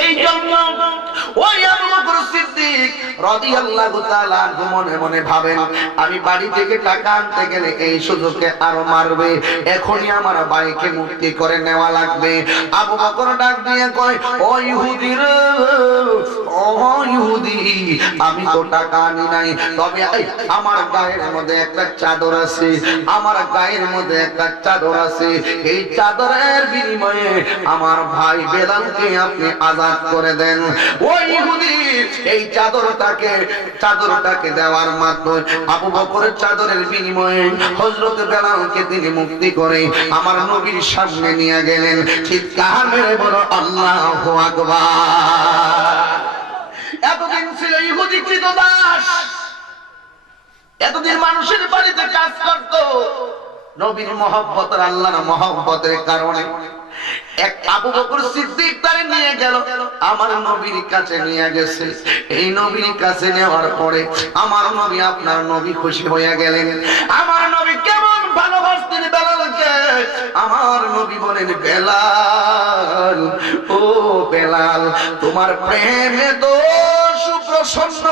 এই জন্য ওই আবু বকর সিদ্দিক রাদিয়াল্লাহু তাআলা মনে মনে ভাবেন, আমি বাড়ি থেকে টাকা আনতে গেলে এই সুযোগে আরো মারবে, এখনই আমার ভাইকে মুক্তি করে নেওয়া লাগবে। আবু বকর ডাক দিয়ে কয়, ও ইহুদি রে, ও ইহুদি, আমি তো টাকা আনি নাই, তবে আমার গায়ের মধ্যে একটা চাদর আছে, আমার গায়ের মধ্যে একটা চাদর আছে, এই চাদরের বিনিময়ে আমার ভাই বেলালকে আপনি আজাদ করে দেন। ওই ইহুদি এই চাদরটাকে দেওয়ার মাধ্যমে আবু বকরের চাদরের বিনিময়ে হযরত বেলালকে তিনি মুক্তি করে আমার নবীর সামনে নিয়ে গেলেন। চিৎকার মেরে বলো আল্লাহু আকবার। এতদিন ছিল ইহুদি ক্রীতদাস, এতদিন মানুষের বাড়িতে কাজ করত, নবীর মহব্বত আর আল্লাহর মহব্বতের কারণে এক আবু বকর সিদ্দিক তারে নিয়ে গেল, আমার নবীর কাছে নিয়ে গেছে। এই নবীর কাছে নেওয়ার পরে আমার নবী আপনার নবী খুশি হয়ে গেলেন। আমার নবী কেমন ভালোবাসতেন বেলালকে। আমার নবী বলেন, বেলাল, ও বেলাল, তোমার প্রেমে তো সুপ্রসন্ন,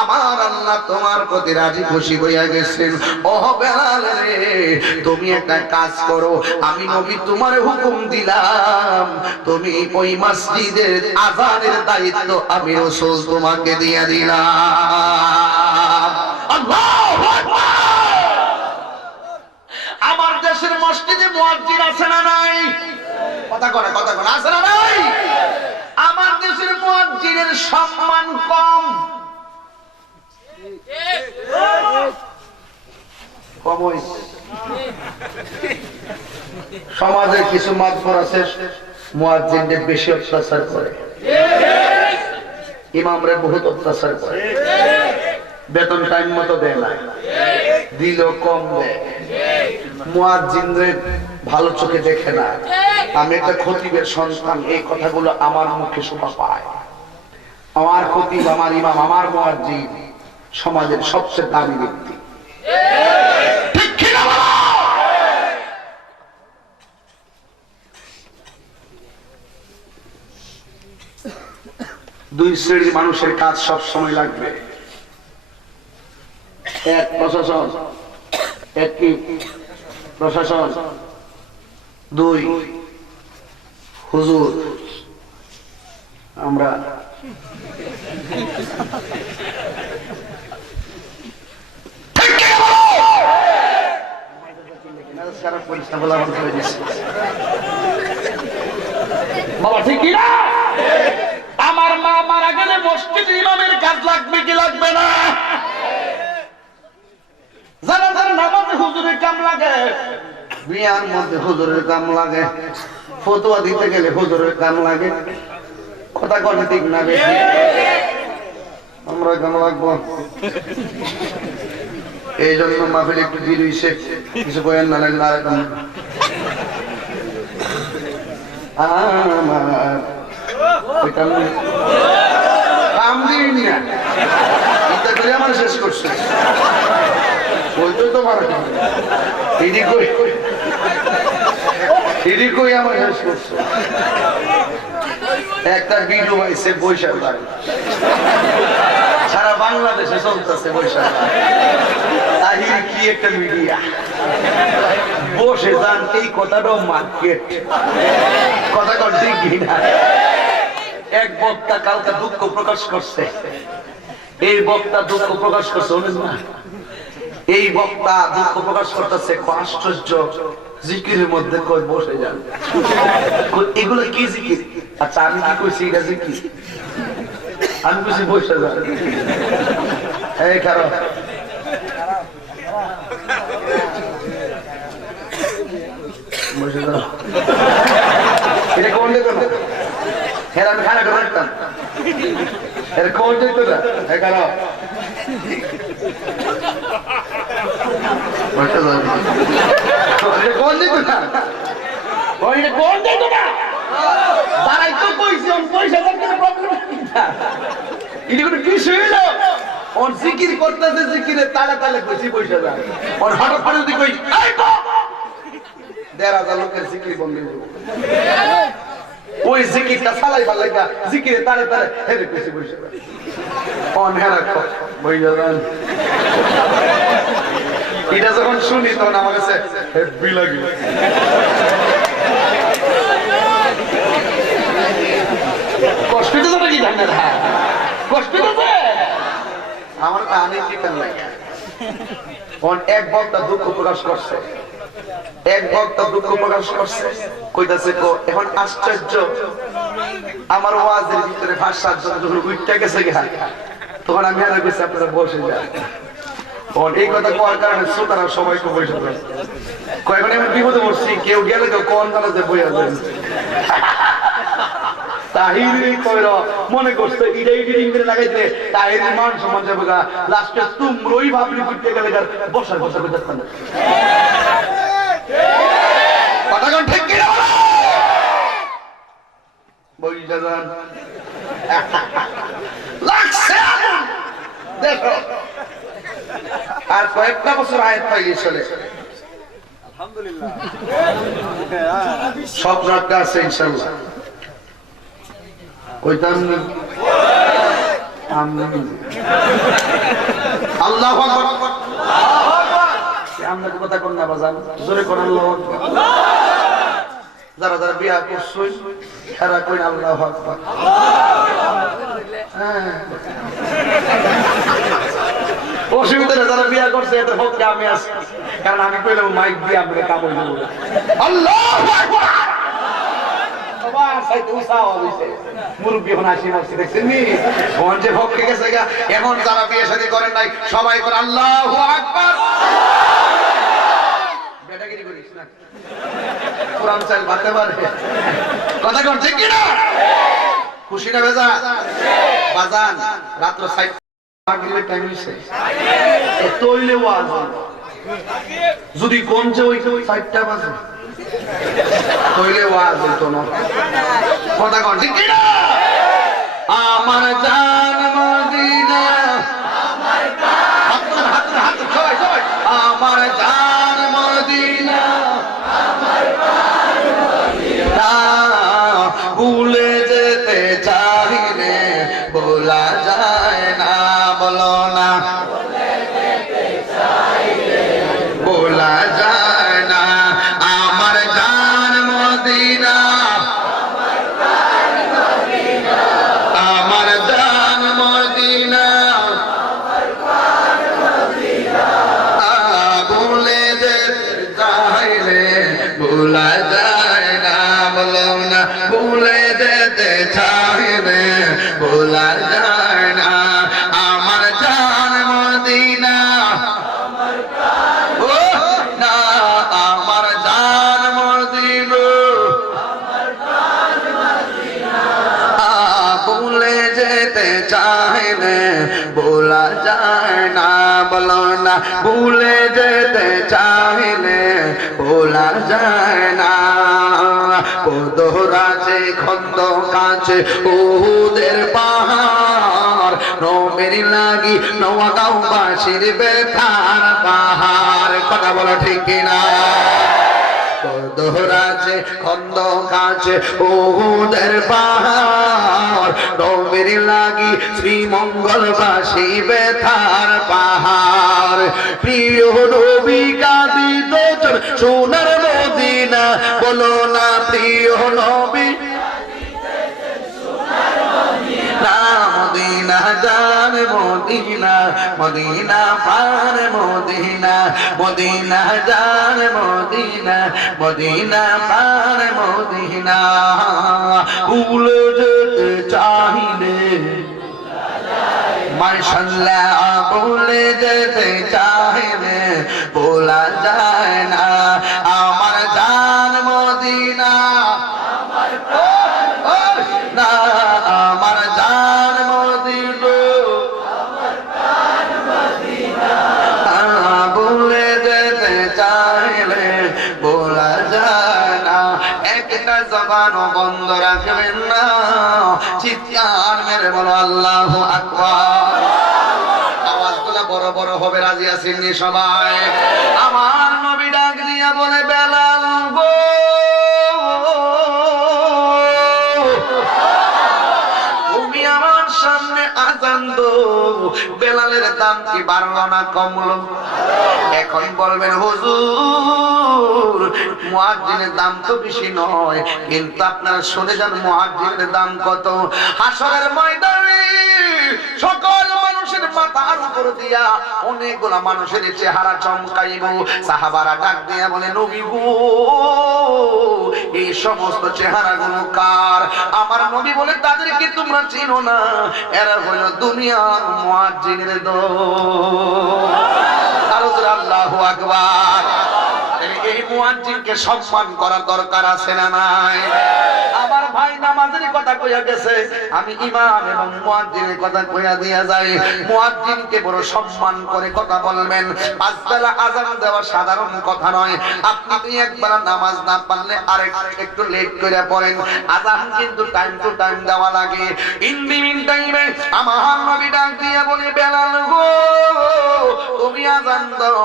আমার আল্লাহ তোমার প্রতি রাজি খুশি হইয়া গেছেন। ও বেলাল রে, তুমি একটা কাজ করো, আমি নবী তোমার হুকুম দিলাম, তুমি ওই মসজিদের আযানের দায়িত্ব আমি রাসূল তোমাকে দিয়ে দিলাম। আল্লাহু আকবার। আমার দেশের মসজিদে মুয়াজ্জিন আছে না নাই? কথা কয় আছে না নাই? আমার দেশের মুয়াজ্জিনের সম্মান কম হইছে। সমাজে কিছু মাতবর আছে মুয়াজ্জিনদের বেশি অত্যাচার করে, ইমামরে বহুত অত্যাচার করে, বেতন টাইম মতো দেয় না, দিলেও কম দেয়, মুয়াজ্জিনদের ভালো চোখে দেখে না। আমি একটা খতিবের সন্তান, এই কথাগুলো আমার মুখে শোভা পায়। আমার খতিব, আমার ইমাম, আমার মুয়াজ্জিন সমাজের সবচেয়ে দামি ব্যক্তি। দুই শ্রেণীর মানুষের কাজ সব সময় লাগবে। এক প্রশাসন, এক কি প্রশাসন, দুই হুজুর। আমরা বাবা ঠিক কিনা? আমার মা মারা গেলে মসজিদের ইমামের কাজ লাগবে কি লাগবে না? জানাজার নামাজে হুজুরের কাম লাগে, বিয়ার মধ্যে হুজুরের কাম লাগে, ফতোয়া দিতে গেলে হুজুরের কাম লাগে। কথা কথা ঠিক না বেশি? আমরা কাম লাগবো। এই জন্য মাহফিল একটু দিল হইছে, কিছু বয়ান না লাগলে আর কাম আমার কাম দিই না, চিন্তা করে আমার শেষ করছে। বলতো তো মারা কই আমার শেষ করছে। একটা ভিডিও হয়েছে বৈশাখ, সারা বাংলাদেশে চলতেছে বৈশাখ। তাহির কি একটা মিডিয়া, বসে যান, এই কথাটাও মার্কেট। কথা কর ঠিক কিনা? এক বক্তা কালকে দুঃখ প্রকাশ করছে, এই বক্তা দুঃখ প্রকাশ করছে, না এই বক্তা দুঃখ প্রকাশ করতেছে। আশ্চর্য, জিকিরের মধ্যে কই বসে যান, এগুলো কি জিকির? আচ্ছা আমি কি কইছি এটা জিকির? আমি কইছি বসে যান। এই কারণ বসে যান, এটা কোন দিত না? হ্যাঁ আমি খানা করে রাখতাম, এটা কোন দিত না? এই কারণ কোন দিত না? কোন দিত না? তারাই তো কইছি পয়সা দরকার, প্রবলেম এটা কোনো বিষয় হইল। ওর জিকির করতেছে, জিকিরে তালে তালে কইছি পয়সা যায়। ওর হঠাৎ করে যদি কই ১,৫০০ লোকের জিকির বন্ধ হয়ে যাবে, ওই জিকিরটা চালাইবার লাগা জিকিরে তালে তালে হেরে কইছি পয়সা যায়। অন হেরা বইয়া যান, এটা যখন শুনি তখন আমার কাছে হেভি লাগে। কষ্ট তো নাকি জানেন? কষ্ট তো আমার আনে কি কেন লাগে? এক বক্তা দুঃখ প্রকাশ করছে, এক ভক্ত দুঃখ প্রকাশ করছে, কইতাছে এখন আশ্চর্য, আমার ওয়াজের ভিতরে ভাষার জন্য যখন উইটটা গেছে গা, তখন আমি আর কইছি আপনারা বসে যান। এই কথা কোয়ার কারণে শ্রোতারা সবাইকে বসে যায়। কয়েকজন আমি বিপদে পড়ছি, কেউ গেলে কেউ কোন জানাতে বইয়া যায়। তাহিরি কইর মনে করছে ইডা এডিটিং করে লাগাইতে তাহিরি মান সম্মান যাবে গা, লাস্টে তোমরাই ভাবলি করতে গেলে বসার কথা কইতে পারে। কথা কোন ঠিক কি না? বই জানান লাগছে দেখো, আর কয়েকটা বছর আয়াত পাইলে চলে। আলহামদুলিল্লাহ সব রাতটা আছে ইনশাআল্লাহ। কইতাম না আল্লাহু আকবার, আমরা কথা কোন না বাজান, জোরে কোন আল্লাহু আকবার। যারা যারা বিয়া করছেন তারা কই আল্লাহু আকবার। অসুবিধা নেই, যারা বিয়া করছে এতে হোক আমি আছি, কারণ আমি কইলাম মাইক দিয়ে আপনাকে কাপড় দেবো। আল্লাহু আকবার। এখন যারা বিয়ে শাদী করেন নাই সবাই করে আল্লাহু আকবার। বেটাগিরি করিস না, কোরআন চাইল বাঁধতে পারে। কথা কোন ঠিক কিনা? খুশি না বেজা বাজান? রাত্র 4টার টাইম হইছে, তইলে ওয়াজ যদি কমছে ওই 4টা বাজে তইলে ওয়াজ হইতো না। কথা কোন ঠিক কিনা? আমার জান মদিনা, আমার প্রাণ, হাত সবাই সবাই, আমার জান মদিনা, আমার প্রাণ মদিনা, ভুলে যেতে চাই রে বলা যায় না, বলো না বলা যায় না। আমার জান মদিনা, আমার জান মদিনা, ভুলে যেতে চাই রে বলা যায় না, বলো না ভুলে যেতে চাই রে বলা যায় না। আমার জান মদিনা, ও না আমার জান মদিনা, ভুলে যেতে চাইলে বলা যায় না, বলো না ভুলে যেতে চাইলে বলা যায় না। পোদরাজে খন্দ কাছে উহুদের পাহাড়, নবীর লাগি নওগাঁবাসীর ব্যথার পাহাড়। কথা বলো ঠিক কিনা? দোহরাছে খন্দ কাছে উহুদের পাহাড়, নবীর লাগি শ্রীমঙ্গলবাসী ব্যথার পাহাড়। প্রিয় নবী কাঁদিত সোনার মদিনা, বলো না প্রিয় নবী মদিনা জান মদিনা, মদিনা পান মদিনা, মদিনা জান মদিনা, মদিনা পান মদিনা, ভুলে যেতে চাইলে মাশাআল্লাহ, ভুলে যেতে চাইলে বলা যায় না। আমার জান মদিনা, না আমার জান মদিনা, ভুলে যেতে চাইলে বলা যায় না। একটা জবানও বন্ধ রাখবেন না, চিৎকার মেরে বলো আল্লাহু আকবার। আওয়াজগুলো বড় বড় হবে, রাজি আছেন সবাই? আমার নবী ডাক দিয়া বলে বেলাল গো, তুমি আমার সামনে আজান দো। বেলালের দাম কি বাড়লো না কমলো? এখন বলবেন হুজুর মুয়াজ্জিনের দাম তো বেশি নয়, কিন্তু আপনারা শুনে যান মুয়াজ্জিনের দাম কত। হাসরের ময়দানে সকল মানুষের মাথার উপর দিয়া অনেকগুলা মানুষের চেহারা চমকাইব। সাহাবারা ডাক দিয়া বলে নবী গো এই সমস্ত চেহারাগুলো কার? আমার নবী বলে তাদেরকে তোমরা চিনো না, এরা হলো দুনিয়ার মুয়াজ্জিনের দল। আল্লাহু আকবার। এই মুয়াজ্জিনকে সম্মান করার দরকার আছে না নাই? আমার ভাই নামাজের কথা কইয়া গেছে, আমি ইমাম এবং মুয়াজ্জিনের কথা কইয়া দিয়া যাই। মুয়াজ্জিনকে বড় সম্মান করে কথা বলবেন। পাঁচ বেলা আযান দেওয়া সাধারণ কথা নয়। আপনি তো একবার নামাজ না পারলে আরেক একটু লেট করে পড়েন, আযান কিন্তু টাইম টু টাইম দেওয়া লাগে। ইন বিমিন টাইমে আমার নবী ডাক দিয়া বলে বেলাল গো তুমি আযান দাও।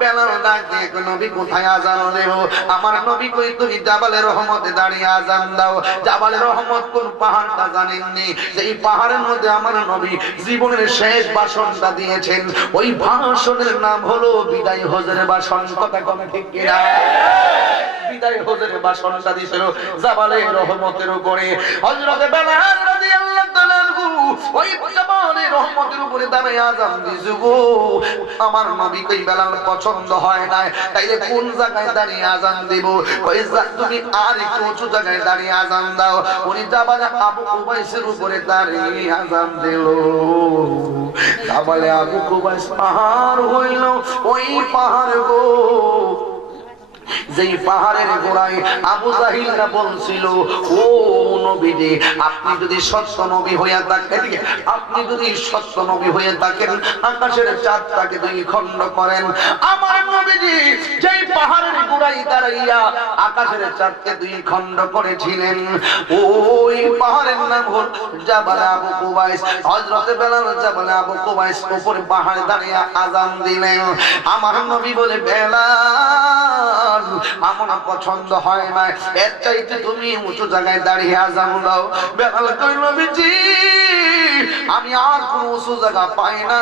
বেলাল ডাক দিয়ে নবী কোথায় আযান দেব? আমার নবী কই তুমি জাবালে রহমতে দাঁড়িয়ে আযান দাও। জাবালে রহমত কোন পাহাড়টা জানেননি? সেই পাহাড়ের মধ্যে আমার নবী জীবনের শেষ ভাষণটা দিয়েছেন। ওই ভাষণের নাম হলো বিদায় হজের ভাষণ। কথা কম ঠিক কিনা? বিদায় হজের ভাষণটা দিয়েছিল জাবালে রহমতের উপরে। হযরত বেলাল রাদিয়াল্লাহু তাআলা ওই জাবালে রহমতের উপরে দাঁড়িয়ে আযান দিছে গো। আমার নবী কই বেলাল পছন্দ হয় না, তাইলে কোন জায়গায় দাঁড়িয়ে আযান দেব? ওই তুমি আর একটু উঁচু জায়গায় দাঁড়িয়ে আযান দাও। উনি জাবালে আবু কুবাইসের উপরে দাঁড়িয়ে আযান দিল। জাবালে আবু কুবাইস পাহাড় হইল ওই পাহাড় গো, যেই পাহাড়ের গোড়ায় আবু জাহিলরা বলছিল ও নবীজি আপনি যদি সত্য নবী হইয়া থাকেন, আপনি যদি সত্য নবী হয়ে থাকেন আকাশের চাঁদটাকে দুই খণ্ড করেন। আমার নবীজি যেই পাহাড়ের গোড়ায় দাঁড়াইয়া আকাশের চাঁদকে দুই খণ্ড করেছিলেন ওই পাহাড়ের নাম হল জাবালে আবু কুবাইস। হযরত বেলাল জাবালে আবু কুবাইস উপরে পাহাড়ে দাঁড়িয়ে আযান দিলেন। আমার নবী বলে বেলাল আমার পছন্দ হয় না, এর চাইতে তুমি উঁচু জায়গায় দাঁড়িয়ে আযান দাও। বেলাল কই নবীজি আমি আর কোন উঁচু জায়গা পাই না।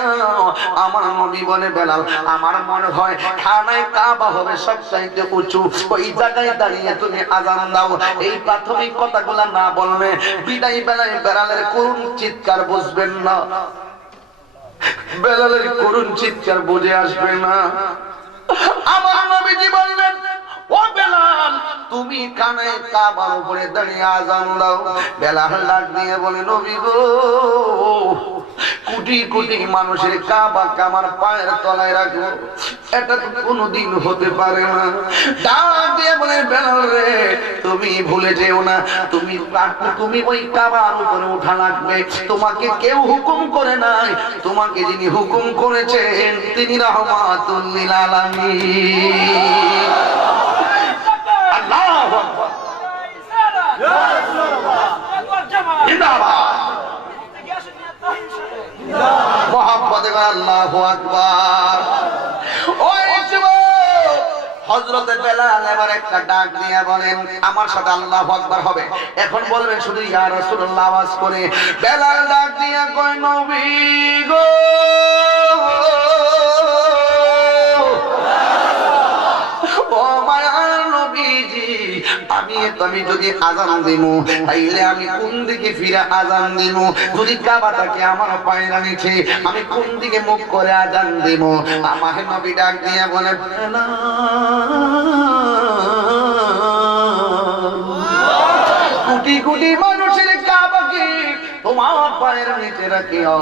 আমার নবী বলে বেলাল আমার মনে হয় খানায় কাবা হবে সবচাইতে উঁচু, ওই জায়গায় দাঁড়িয়ে তুমি আযান দাও। এই প্রাথমিক কথাগুলো না বললে বিদায় বেলায় বেলালের করুণ চিৎকার বুঝবেন না, বেলালের করুণ চিৎকার বুঝে আসবে না। আমার নবীজি বললেন ও বেলাল তুমি কানে কাবার উপরে দাঁড়িয়ে আযান দাও। বেলাল ডাক দিয়ে বলে নবী গো কোটি কোটি মানুষের কাবাকে আমার পায়ের তলায় রাখবো, এটা তো কোনোদিন হতে পারে না। ডাক দিয়ে বলে বেলাল রে তুমি ভুলে যেও না, তুমি ওই কাবার উপরে উঠা লাগবে। তোমাকে কেউ হুকুম করে নাই, তোমাকে যিনি হুকুম করেছেন তিনি রাহমাতুল লিল আলামিন। আল্লাহু আকবার, ইয়া রাসূলুল্লাহ, জিন্দাবাদ, মুহাম্মদে আল্লাহু আকবার। ওই যুবক হযরত বেলাল এবার একটা ডাক দিয়ে বলেন আমার সাথে আল্লাহু আকবার হবে। এখন বলবেন শুধু ইয়া রাসূলুল্লাহ আওয়াজ করে। বেলাল ডাক দিয়ে কয় নবী গো ও মায়ার নবীজি আমি যদি আযান দিব তাইলে আমি কোন দিকে ফিরে আযান দিব? যদি কাবাটাকে আমার পায়ের নিচে আমি কোন দিকে মুখ করে আযান দিব? আমার নবী ডাক দিয়া বলে কোটি কোটি মানুষের কাবাকে তোমার পায়ের নিচে রাখিও,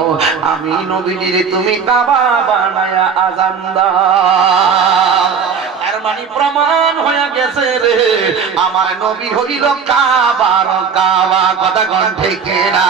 আমি নবীজিরে তুমি কাবা বানায়া আযান দাও। মানে প্রমাণ হয়ে গেছে রে আমার নবী হইল কাবার কাবা। কথা কোন ঠিক না?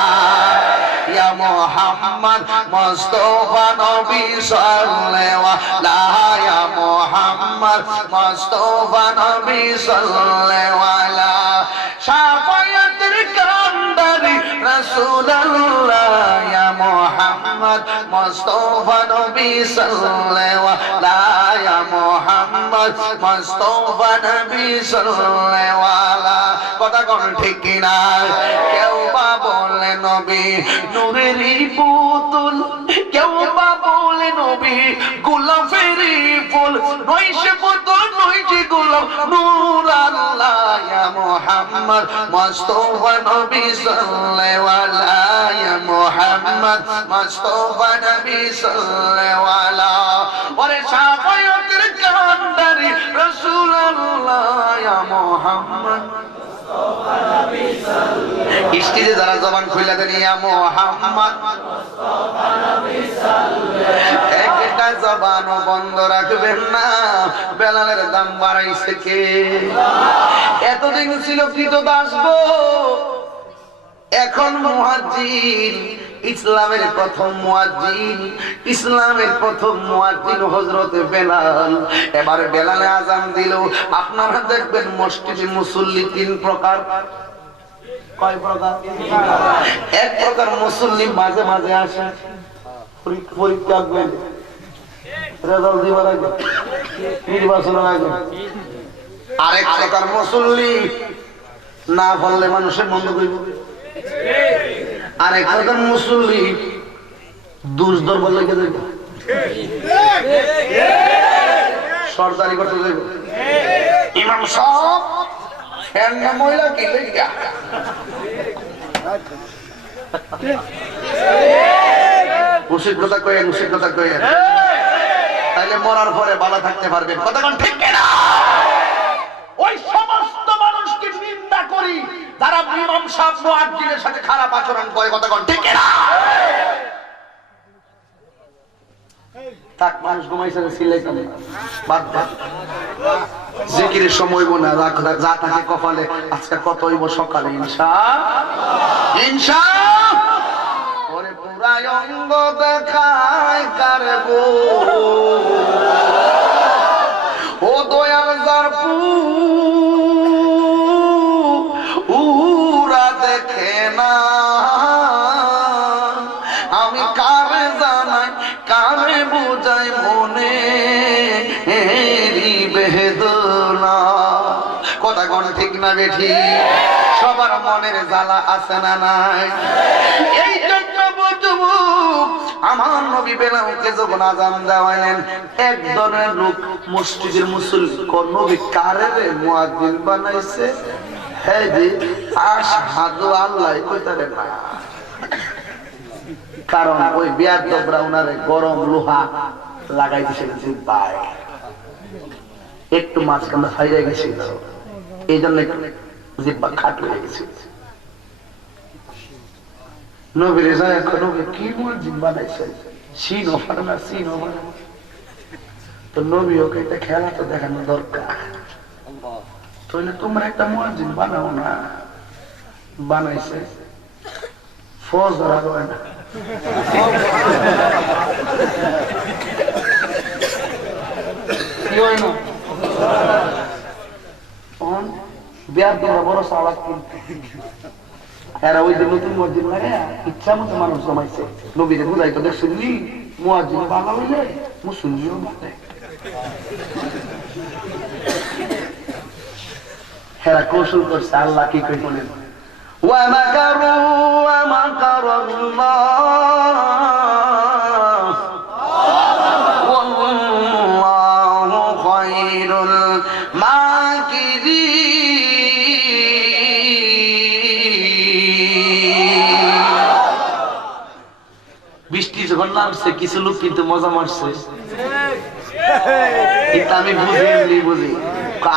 ইয়া মুহাম্মদ মুস্তাফা নবী সাল্লাল্লাহু আলাইহি ইয়া মুহাম্মদ মুস্তাফা নবী সাল্লাল্লাহু আলাইহি শাফায়াতের কান্দারি রাসূলুল্লাহ ইয়া মুহাম্মদ মুস্তাফা নবী সাল্লাল্লাহু আলাইহি ইয়া মুহাম্মদ মুস্তাফা নবী সাল্লাল্লাহু আলাইহি। কথা কোন ঠিক না? কেউ বা বলে নবী নূরেরই পুতুল, কেউ বা বলে নবী গোলাপেরই ফুল, নয় সে পুতুল নয় যে গোলাপ নূর আল্লাহ ইয়া মুহাম্মদ মুস্তাফা নবী সাল্লাল্লাহু আলাইহি ইয়া মুহাম্মদ মুস্তাফা নবী সাল্লাল্লাহু আলাইহি ওরে শাফায়াতের কান্ডারি রাসূলুল্লাহ ইয়া মুহাম্মদ মুস্তাফা নবী সাল্লাল্লাহু ইস্তিজে যারা জবান খুলে দেন ইয়া মুহাম্মদ মুস্তাফা নবী সাল্লাল্লাহু একটা জবানও বন্ধ রাখবেন না। বেলালের দাম বাড়াইছে কে? এতদিন ছিল কৃতদাস গো, এখন মুয়াজ্জিন। ইসলামের প্রথম মুয়াজ্জিন, ইসলামের প্রথম মুয়াজ্জিন হযরতে বেলাল। এবারে বেলালে আযান দিল। আপনারা দেখবেন মসজিদে মুসল্লি তিন প্রকার। কয় প্রকার? এক প্রকার মুসল্লি মাঝে মাঝে আসে, পরীক্ষা করে রেজাল্ট দিবার আগে, নির্বাচনের আগে। আরেক প্রকার মুসল্লি না বললে মানুষের মন্দ করব। আরেক প্রকার মুসল্লি দুর্দর বললে কে যাইব, সরদারি করতে যাইব। ইমাম সাহেব ফ্যান না মহিলা কি লেগা মুশরিক কথা কইেন, মুশরিক কথা কইেন, তাইলে মরার পরে ভালো থাকতে পারবেন। কথা কোন ঠিক না? ওই সমস্ত মানুষকে নিন্দা করি যারা ইমাম সাহেব মুয়াজ্জিনের সাথে খারাপ আচরণ করে। কথা কোন ঠিক না? তাক মানুষ ঘুমাইছে সিলাইতাম না, বাদ দাও। জিকিরের সময় না যা থাকে কপালে। আজকে কত হইব সকালে ইনশাআল্লাহ, ইনশাআল্লাহ। ওরে পুরা অঙ্গ দেখায় কারবো ও দয়াল যার পুরা দেখে না। আমি কারে জানাই, কারে বুঝাই মনে বেদনা। কথা কোন ঠিক না বেঠি? সবার মনের জ্বালা আছে না নাই? এই জন্য বুঝবো আমার নবী বেলালকে যখন আযান দেওয়ালেন, এক ধরনের লোক মসজিদের মুসল্লি কোন নবী কারে মুয়াজ্জিন বানাইছে? হে জি আশহাদু আল্লাহ কইতারে না। কারণ ওই বিয়াদবরা উনারে গরম লোহা লাগাই দিয়েছিল জিহ্বায়, একটু মাঝখানে ফাইরে গেছিল, এই জন্য জিহ্বা খাট হয়ে গেছিল। নবীর নবী কি মুয়াজ্জিন বানাইছে? সিন ওফার না, সিন ওফার। তো নবী ওকে একটা খেলা তো দেখানো দরকার। তাহলে তোমরা একটা মুয়াজ্জিন বানাও না। বানাইছে ফজর আর হয় না। কি হয় না? বিয়ার দিন বড় সালাদ কিনতে এরা ওই যে নতুন মসজিদ লাগে ইচ্ছা মতো মানুষ জমাইছে। নবীরে বুঝাইতো দেখছেন নি মুয়াজ্জিন ভালো হইলে মুসল্লিও বাড়ে। এরা কৌশল করছে। আল্লাহ কি কই বলেন? ওয়া মাকারু ওয়া মাকারাল্লাহ ওয়াল্লাহু খায়রুল মাকিরিন। বৃষ্টি যখন নামছে কিছু লোক কিন্তু মজা মারছে, কিন্তু আমি বুঝি, এমনি বুঝি।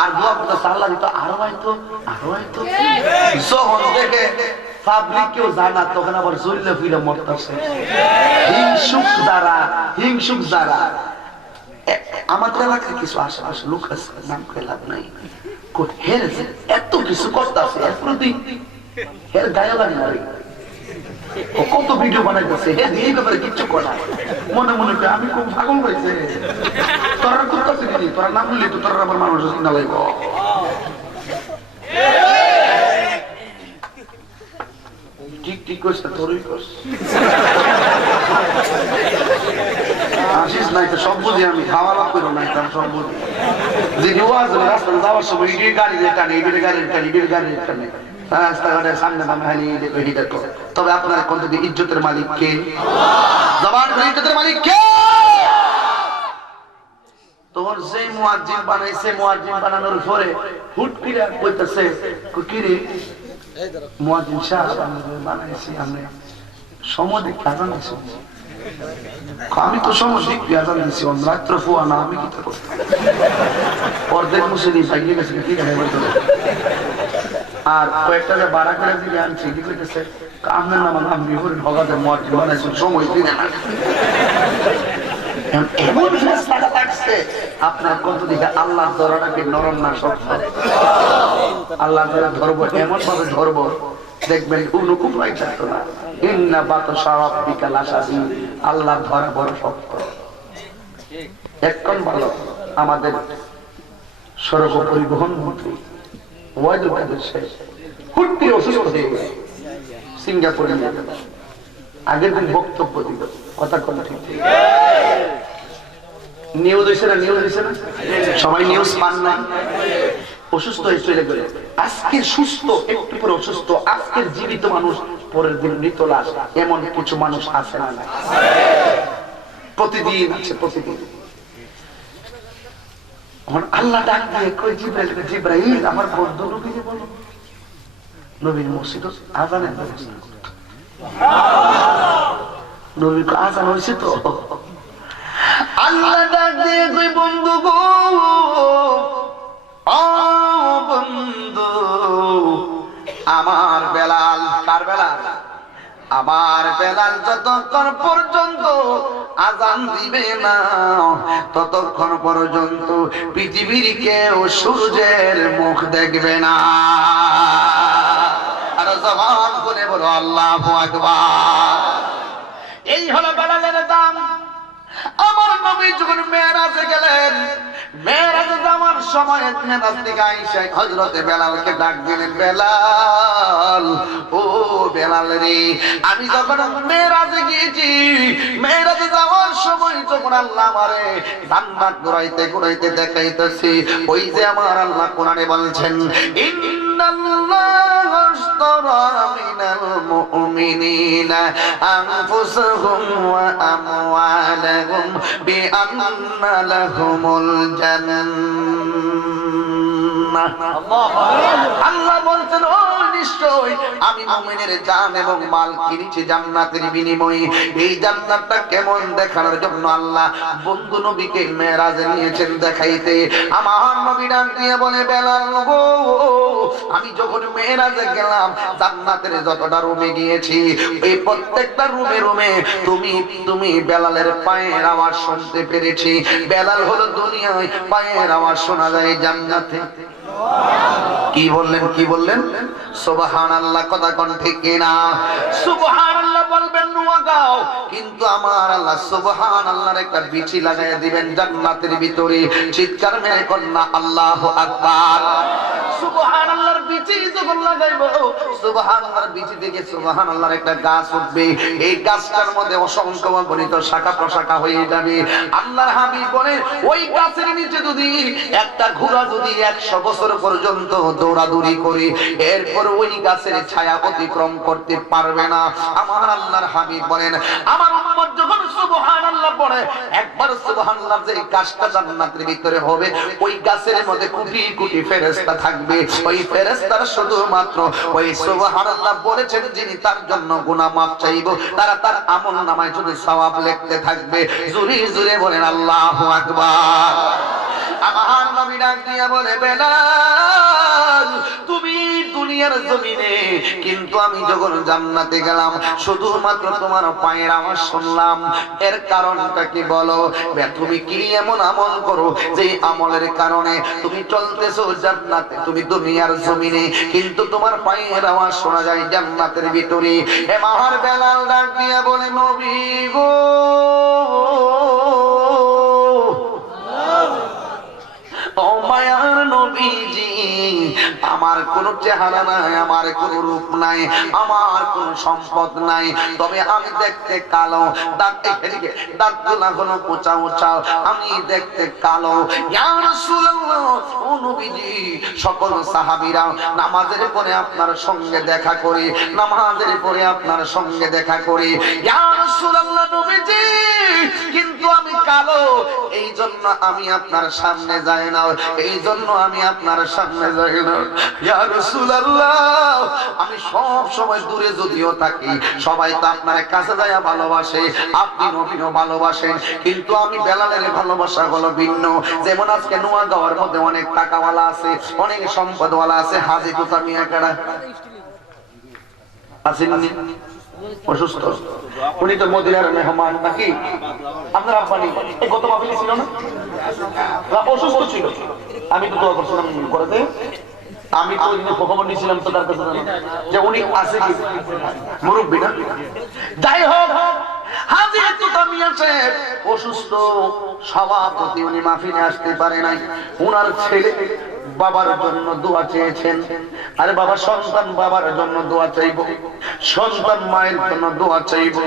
আর দোয়া করতে আল্লাহ দিত আরো হয়তো, আরো হয়তো। যখন দেখে পাবলিক কেউ যায় না তখন আবার জল্লে ফিরে মরতেছে। হিংসুক যারা, হিংসুক যারা। আমাদের এলাকায় কিছু আশেপাশে লোক আছে, নাম করে লাভ নাই, এত কিছু করতেছে এর প্রতি এর গায়ে লাগে না। কত ভিডিও বানাইতেছে, এই ব্যাপারে কিচ্ছু করা মনে মনে করে আমি খুব পাগল হয়েছে। তোরা করতেছে কি? তোরা নাম বললি তো তোরা আবার মানুষ চিন্তা লাগবে। ঠিক ঠিক করছে, তোরই করছে। আসিস নাই তো সব বুঝি আমি, খাওয়া লাভ করো নাই তার সব বুঝি। যে রাস্তা যাওয়ার সময় ইডির গাড়ি টানে, ইডির গাড়ি টানে, ইডির গাড়ি টানে, রাস্তাঘাটের সামনে দেখো। তবে আপনার কোন ইজ্জতের মালিক কে? জবান ইজ্জতের মালিক কে? তোর যে মুয়াজ্জিন বানাইছে, মুয়াজ্জিন বানানোর পরে হুট করে কইতাছে কি রে মুয়াজ্জিন সাহেব আমি বানাইছি, আমি সময় দেখে আজান দিছি। আমি তো সময় দেখি আজান দিছি, রাত্র ফুয়া না, আমি কি তো অর্ধেক মুসলিম ভাগিয়ে গেছে কি আর কয়েকটা যে বাড়া করে দিকে আনছি কি কইতেছে আপনার নাম আমি ভগাতে মুয়াজ্জিন বানাইছেন সময় দিন না। আপনার কত দিকে আল্লাহর ধরাটাকে নরম না শক্ত? আল্লাহ ধরবো এমন ভাবে ধরবো দেখবেন কোনো কুপাই থাকতো না। ইন্না বাতাসা রাব্বিকা লাশাদীদ, আল্লাহর ধরা বড় শক্ত। এখন ভালো আমাদের সড়ক পরিবহন মন্ত্রী ওয়াইদুল কাদের শেখ হুট করে অসুস্থ হয়ে গেল, সিঙ্গাপুরে নিয়ে গেল। আগের দিন বক্তব্য দিল, কথা কথা ঠিক নিউজ হয়েছে না, নিউজ হয়েছে না, সবাই নিউজ পান না। অসুস্থ হয়ে চলে গেল। আজকে সুস্থ, একটু পরে অসুস্থ, আজকের জীবিত মানুষ পরের দিন মৃত লাশ, এমন কিছু মানুষ আছে না? প্রতিদিন আছে, প্রতিদিন। আল্লাহ ডাক দিয়ে কই জিবরাইল, জিবরাইল আমার বন্ধু নবীকে বলো নবীর মসজিদ আজানের ব্যবস্থা করতে। নবী আজান হয়েছে তো, আল্লাহ ডাক দিয়ে কই বন্ধু গো, ও বন্ধু আমার বেলাল, কার বেলাল? আমার বেলাল যতক্ষণ পর্যন্ত আজান দিবে না ততক্ষণ পর্যন্ত পৃথিবীর কেউ সূর্যের মুখ দেখবে না। আর জবান করে বলো আল্লাহু আকবার। এই হলো বেলালের দাম। আমার নবী যখন মেরাজে গেলেন, মেরাজে যাওয়ার সময় মেরাজ থেকে আয়েশা হযরতে বেলালকে ডাক দিলেন, বেলাল ও বেলাল রে, আমি যখন মেরাজে গিয়েছি, মেরাজে যাওয়ার সময় যখন আল্লাহ আমারে জান্নাত ঘুরাইতে ঘুরাইতে দেখাইতেছি, ওই যে আমার আল্লাহ কোরআনে বলছেন ইন্নাল্লাহ আশতারা মিনাল মুমিনিনা আনফুসাহুম ওয়া আমওয়ালাহুম বিআন্না লাহুমুল জান্নাহ। আল্লাহ বলছেন ও নিশ্চয় আমি মুমিনের জান এবং মাল কিনেছি জান্নাতের বিনিময়ে। এই জান্নাতটা কেমন দেখানোর জন্য আল্লাহ বন্ধু নবীকে মেরাজে নিয়েছেন দেখাইতে। আমার নবী ডাক দিয়ে বলে, বেলাল গো, আমি যখন মেরাজে গেলাম জান্নাতের যতটা রুমে গিয়েছি, এই প্রত্যেকটা রুমে রুমে তুমি বেলালের পায়ের আওয়াজ শুনতে পেরেছি। বেলাল হলো দুনিয়ায় পায়ের আওয়াজ শোনা যায় জান্নাতে। কি বললেন, কি বললেন? সুবহানাল্লাহ, কথা কোন ঠিক কিনা? সুবহানাল্লাহ বলবেন নোয়াগাঁও, কিন্তু আমার আল্লাহ সুবহানাল্লাহর একটা বিচি লাগাইয়া দিবেন জান্নাতের ভিতরে। চিৎকার মেরে কন্যা আল্লাহু আকবার। সুবহানাল্লাহর বিচি যখন লাগাইবো, সুবহানাল্লাহর বিচি থেকে সুবহানাল্লাহর একটা গাছ উঠবে। এই গাছটার মধ্যে অসংখ্য অগণিত শাখা প্রশাখা হয়ে যাবে। আল্লাহর হাবিব বলেন, ওই গাছের নিচে যদি একটা ঘোড়া যদি 100 বছর পর্যন্ত দৌড়াদৌড়ি করে, এরপর ওই গাছের ছায়া অতিক্রম করতে পারবে না। আমার আল্লাহর হাবিব বলেন, আমার উম্মত যখন সুবহানাল্লাহ পড়ে, একবার সুবহানাল্লাহ যে গাছটা জান্নাতের ভিতরে হবে, ওই গাছের মধ্যে কোটি কোটি ফেরেশতা থাকবে। ওই ফেরেশতারা শুধুমাত্র ওই সুবহানাল্লাহ বলেছেন যিনি তার জন্য গুনাহ মাফ চাইবো, তারা তার আমলনামায় শুধু সওয়াব লিখতে থাকবে। জোরে জোরে বলেন আল্লাহু আকবার। আমার নবী ডাক দিয়া বলে, বেলাল তুমি দুনিয়ার জমিনে, কিন্তু আমি যখন জান্নাতে গেলাম শুধুমাত্র তোমার পায়ের আওয়াজ শুনলাম। এর কারণটা কি বলো? তুমি কি এমন আমল করো যে আমলের কারণে তুমি চলতেছো জান্নাতে? তুমি দুনিয়ার জমিনে, কিন্তু তোমার পায়ের আওয়াজ শোনা যায় জান্নাতের ভিতরে। আমার বেলাল ডাক দিয়া বলে, নবী গো, ও মায়ার নবীজি, আমার কোনো চেহারা নাই, আমার কোনো রূপ নাই, আমার কোনো সম্পদ নাই, তবে আমি দেখতে কালো, দাঁতগুলা হলো উঁচা উঁচা, আমি দেখতে কালো। ইয়া রাসূলুল্লাহ, ও নবীজি, সকল সাহাবীরা নামাজের পরে আপনার সঙ্গে দেখা করি, নামাজের পরে আপনার সঙ্গে দেখা করি। ইয়া রাসূলুল্লাহ নবীজি, কিন্তু আমি কালো, এই জন্য আমি আপনার সামনে যাই না, এই জন্য আমি আপনার সামনে যাই না। ইয়া রাসূলুল্লাহ, আমি সব সময় দূরে যদিও থাকি, সবাই তো আপনার কাছে যায় ভালোবাসে, আপনি নবীও ভালোবাসেন, কিন্তু আমি বেলালের ভালোবাসা হলো ভিন্ন। যেমন আজকে নোয়াগাঁওয়ের মধ্যে অনেক টাকাওয়ালা আছে, অনেক সম্পদওয়ালা আছে, হাজী তুতা মিয়া কারা আসেননি, অসুস্থ, উনি তো মদিনার মেহমান নাকি? আপনার আব্বানি গত মাহফিলে ছিল না, অসুস্থ ছিল, আমি তো দোয়া করছিলাম করতে, আমি তো খবর নিয়েছিলাম তো তার কাছে যে উনি আছে কি মুরব্বী না। যাই হোক, হাজী তুতা মিয়া সাহেব অসুস্থ, সভাপতি, উনি মাহফিলে আসতে পারে নাই। উনার ছেলে বাবার জন্য দোয়া চেয়েছেন। আরে বাবা, সন্তান বাবার জন্য দোয়া চাইবো, সন্তান মায়ের জন্য দোয়া চাইবো,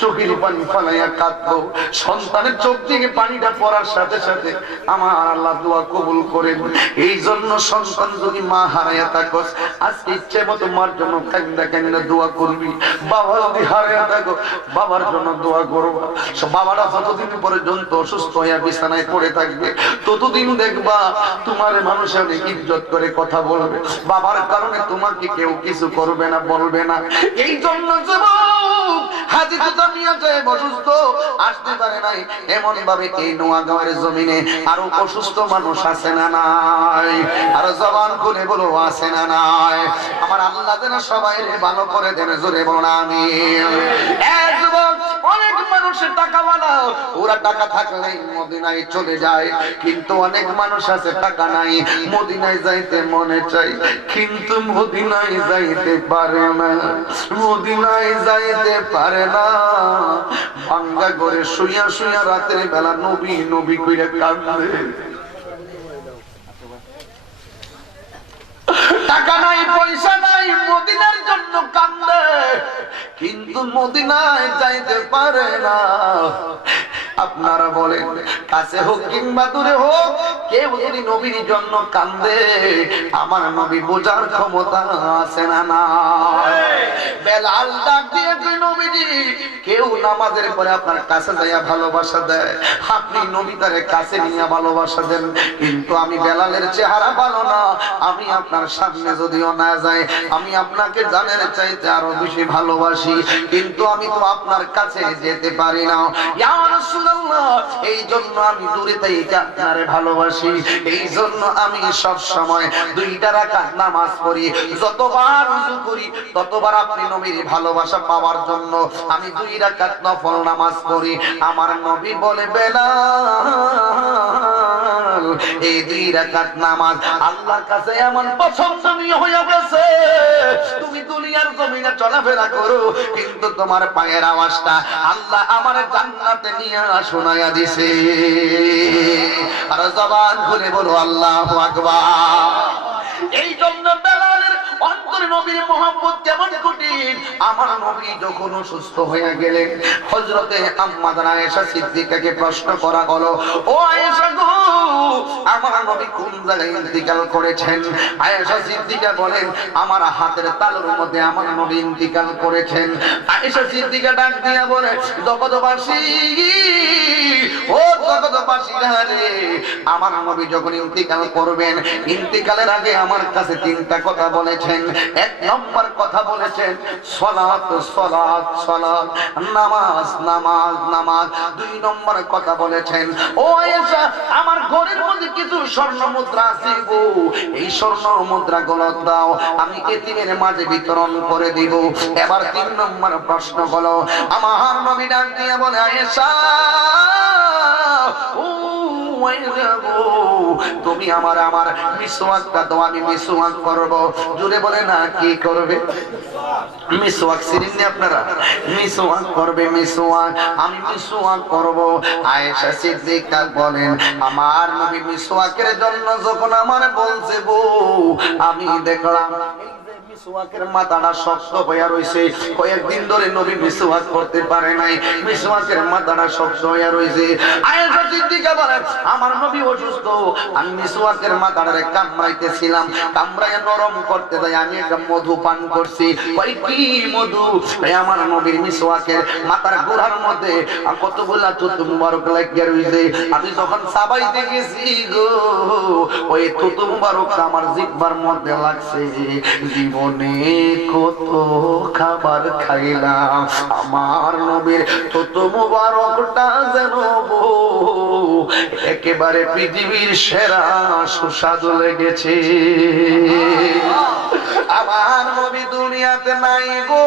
চোখের পানি ফালাইয়া কাঁদবো, সন্তানের চোখ থেকে পানিটা পড়ার সাথে সাথে আমার আল্লাহ দোয়া কবুল করেন। এই জন্য সন্তান যদি মা হারাইয়া থাকো, আজকে ইচ্ছে মতো মার জন্য কান্দা কান্দা দোয়া করবি, বাবা যদি হারাইয়া থাকো বাবার জন্য দোয়া করবা। বাবারা যতদিন পর্যন্ত অসুস্থ হইয়া বিছানায় পড়ে থাকবে, ততদিন দেখবা তোমার মানুষ অনেক ইজ্জত করে কথা বলবে, বাবার কারণে তোমাকে কেউ কিছু করবে না, বলবে না। এই জন্য হাজী তুতা মিয়া সাহেব অসুস্থ, আসতে পারে নাই। এমন ভাবে এই নোয়াগাঁওয়ের জমিনে আরো অসুস্থ মানুষ আছে না নাই? আর জবান খুলে বলো, আছে না নাই? আমার আল্লাহ যেন সবাই ভালো করে দেন, জোরে বলো আমিন। অনেক মানুষের টাকাওয়ালা, ওরা টাকা থাকলে মদিনায় চলে যায়, কিন্তু অনেক মানুষ আছে টাকা নাই, মদিনায় যাইতে মনে চাই, কিন্তু মদিনায় যাইতে পারে না, মদিনায় যাইতে পারে না। ভাঙ্গা করে শুইয়া শুইয়া রাতের বেলা নবী নবী কইরা কান্দে। টাকা নাই, পয়সা নাই, মদিনার জন্য কান্দে, কিন্তু মদিনায় যাইতে পারে না। আপনারা বলেন, কাছে হোক কিংবা দূরে হোক, কেউ যদি নবীর জন্য কান্দে, আমার নবী বোঝার ক্ষমতা আছে না না? বেলাল ডাক দিয়ে কই, নবীজি, কেউ নামাজের পরে আপনার কাছে যাইয়া ভালোবাসা দেয়, আপনি নবী তারে কাছে নিয়ে ভালোবাসা দেন, কিন্তু আমি বেলালের চেহারা ভালো না, আমি আপনার সামনে যদিও না যাই, আমি আপনাকে জানের চাইতে আরো বেশি ভালোবাসি, কিন্তু আমি তো আপনার কাছে যেতে পারি না। ইয়া রাসূলুল্লাহ, এই জন্য আমি দূরে থেকে আপনারে ভালোবাসি, এই জন্য আমি সব সময় 2 রাকাত নামাজ পড়ি, যতবার ওযু করি ততবার আপনি নবীর ভালোবাসা পাওয়ার জন্য আমি 2 রাকাত নফল নামাজ পড়ি। আমার নবী বলে, বেলাল, এই 2 রাকাত নামাজ আল্লাহর কাছে এমন পছন্দনীয় হয়ে গেছে, তুমি দুনিয়ার জমিনে চলাফেরা করো, কিন্তু তোমার পায়ের আওয়াজটা আল্লাহ আমার জান্নাতে নিয়ে শোনায়া দিছে। আর জবান খুলে বলো আল্লাহু আকবার। এই জন্য বেলালের অন্তরে নবীর মহব্বত কেমন কঠিন। আমার নবী যখন অসুস্থ হয়ে গেলেন, হযরতে আম্মা জানা আয়েশা সিদ্দিকাকে প্রশ্ন করা হলো, ও আয়েশা গো, আমার নবী কোন জায়গায় ইন্তিকাল করেছেন? আয়েশা সিদ্দিকা বলেন, আমার হাতের তালুর মধ্যে আমার নবী ইন্তিকাল করেছেন। আয়েশা সিদ্দিকা ডাক দিয়া বলে, জগৎবাসী, ও জগৎবাসীরা রে, আমার নবী যখন ইন্তিকাল করবেন, ইন্তিকালের আগে আমার কাছে 3টা কথা বলেছেন। 1 নম্বর কথা বলেছেন, সালাত সালাত সালাত, নামাজ নামাজ নামাজ। 2 নম্বর কথা বলেছেন, ও আয়েশা, আমার ঘরের মধ্যে কিছু স্বর্ণ মুদ্রা আছে গো, এই স্বর্ণ মুদ্রা গুলো দাও, আমি এতিমের মাঝে বিতরণ করে দিব। এবার 3 নম্বর প্রশ্ন হলো, আমার নবী ডাক দিয়ে বলে, আয়েশা, ও তুমি আমার মিসওয়াকটা দাও, আমি মিসওয়াক করব। জোরে বলে না, কি করবে? মিসওয়াক চিনেন না আপনারা? মিসওয়াক করবে, মিসওয়াক, আমি মিসওয়াক করব। আয়েশা সিদ্দিকা বলেন, আমার নবী মিসওয়াকের জন্য যখন আমার বলছে গো, আমি দেখলাম মিসওয়াকের মাথাটা শক্ত হয়ে রইছে। কয়েকদিন ধরে নবী মিসওয়াক করতে পারে নাই, মিসওয়াকের মাথাটা শক্ত হয়ে রইছে। আয়েশা সিদ্দিকা বলেন, আমার নবী অসুস্থ, আমি মিসওয়াকের মাথাটারে কামড়াইতেছিলাম, কামড়াইয়া নরম করতে যাই আমি একটা মধু পান করছি। কই কি মধু? আমার নবীর মিসওয়াকের মাথার গোড়ার মধ্যে কতগুলা থুতু মুবারক লাগিয়া রইছে। আমি যখন সাবাইতে গেছি গো, ওই থুতু মুবারক আমার জিহ্বার মধ্যে লাগছে। জীবনে কত খাবার খাইলাম, আমার নবীর থুতু মুবারকটা যেন একেবারে পৃথিবীর সেরা সুস্বাদু লেগেছে। আমার নবী দুনিয়াতে নাই গো।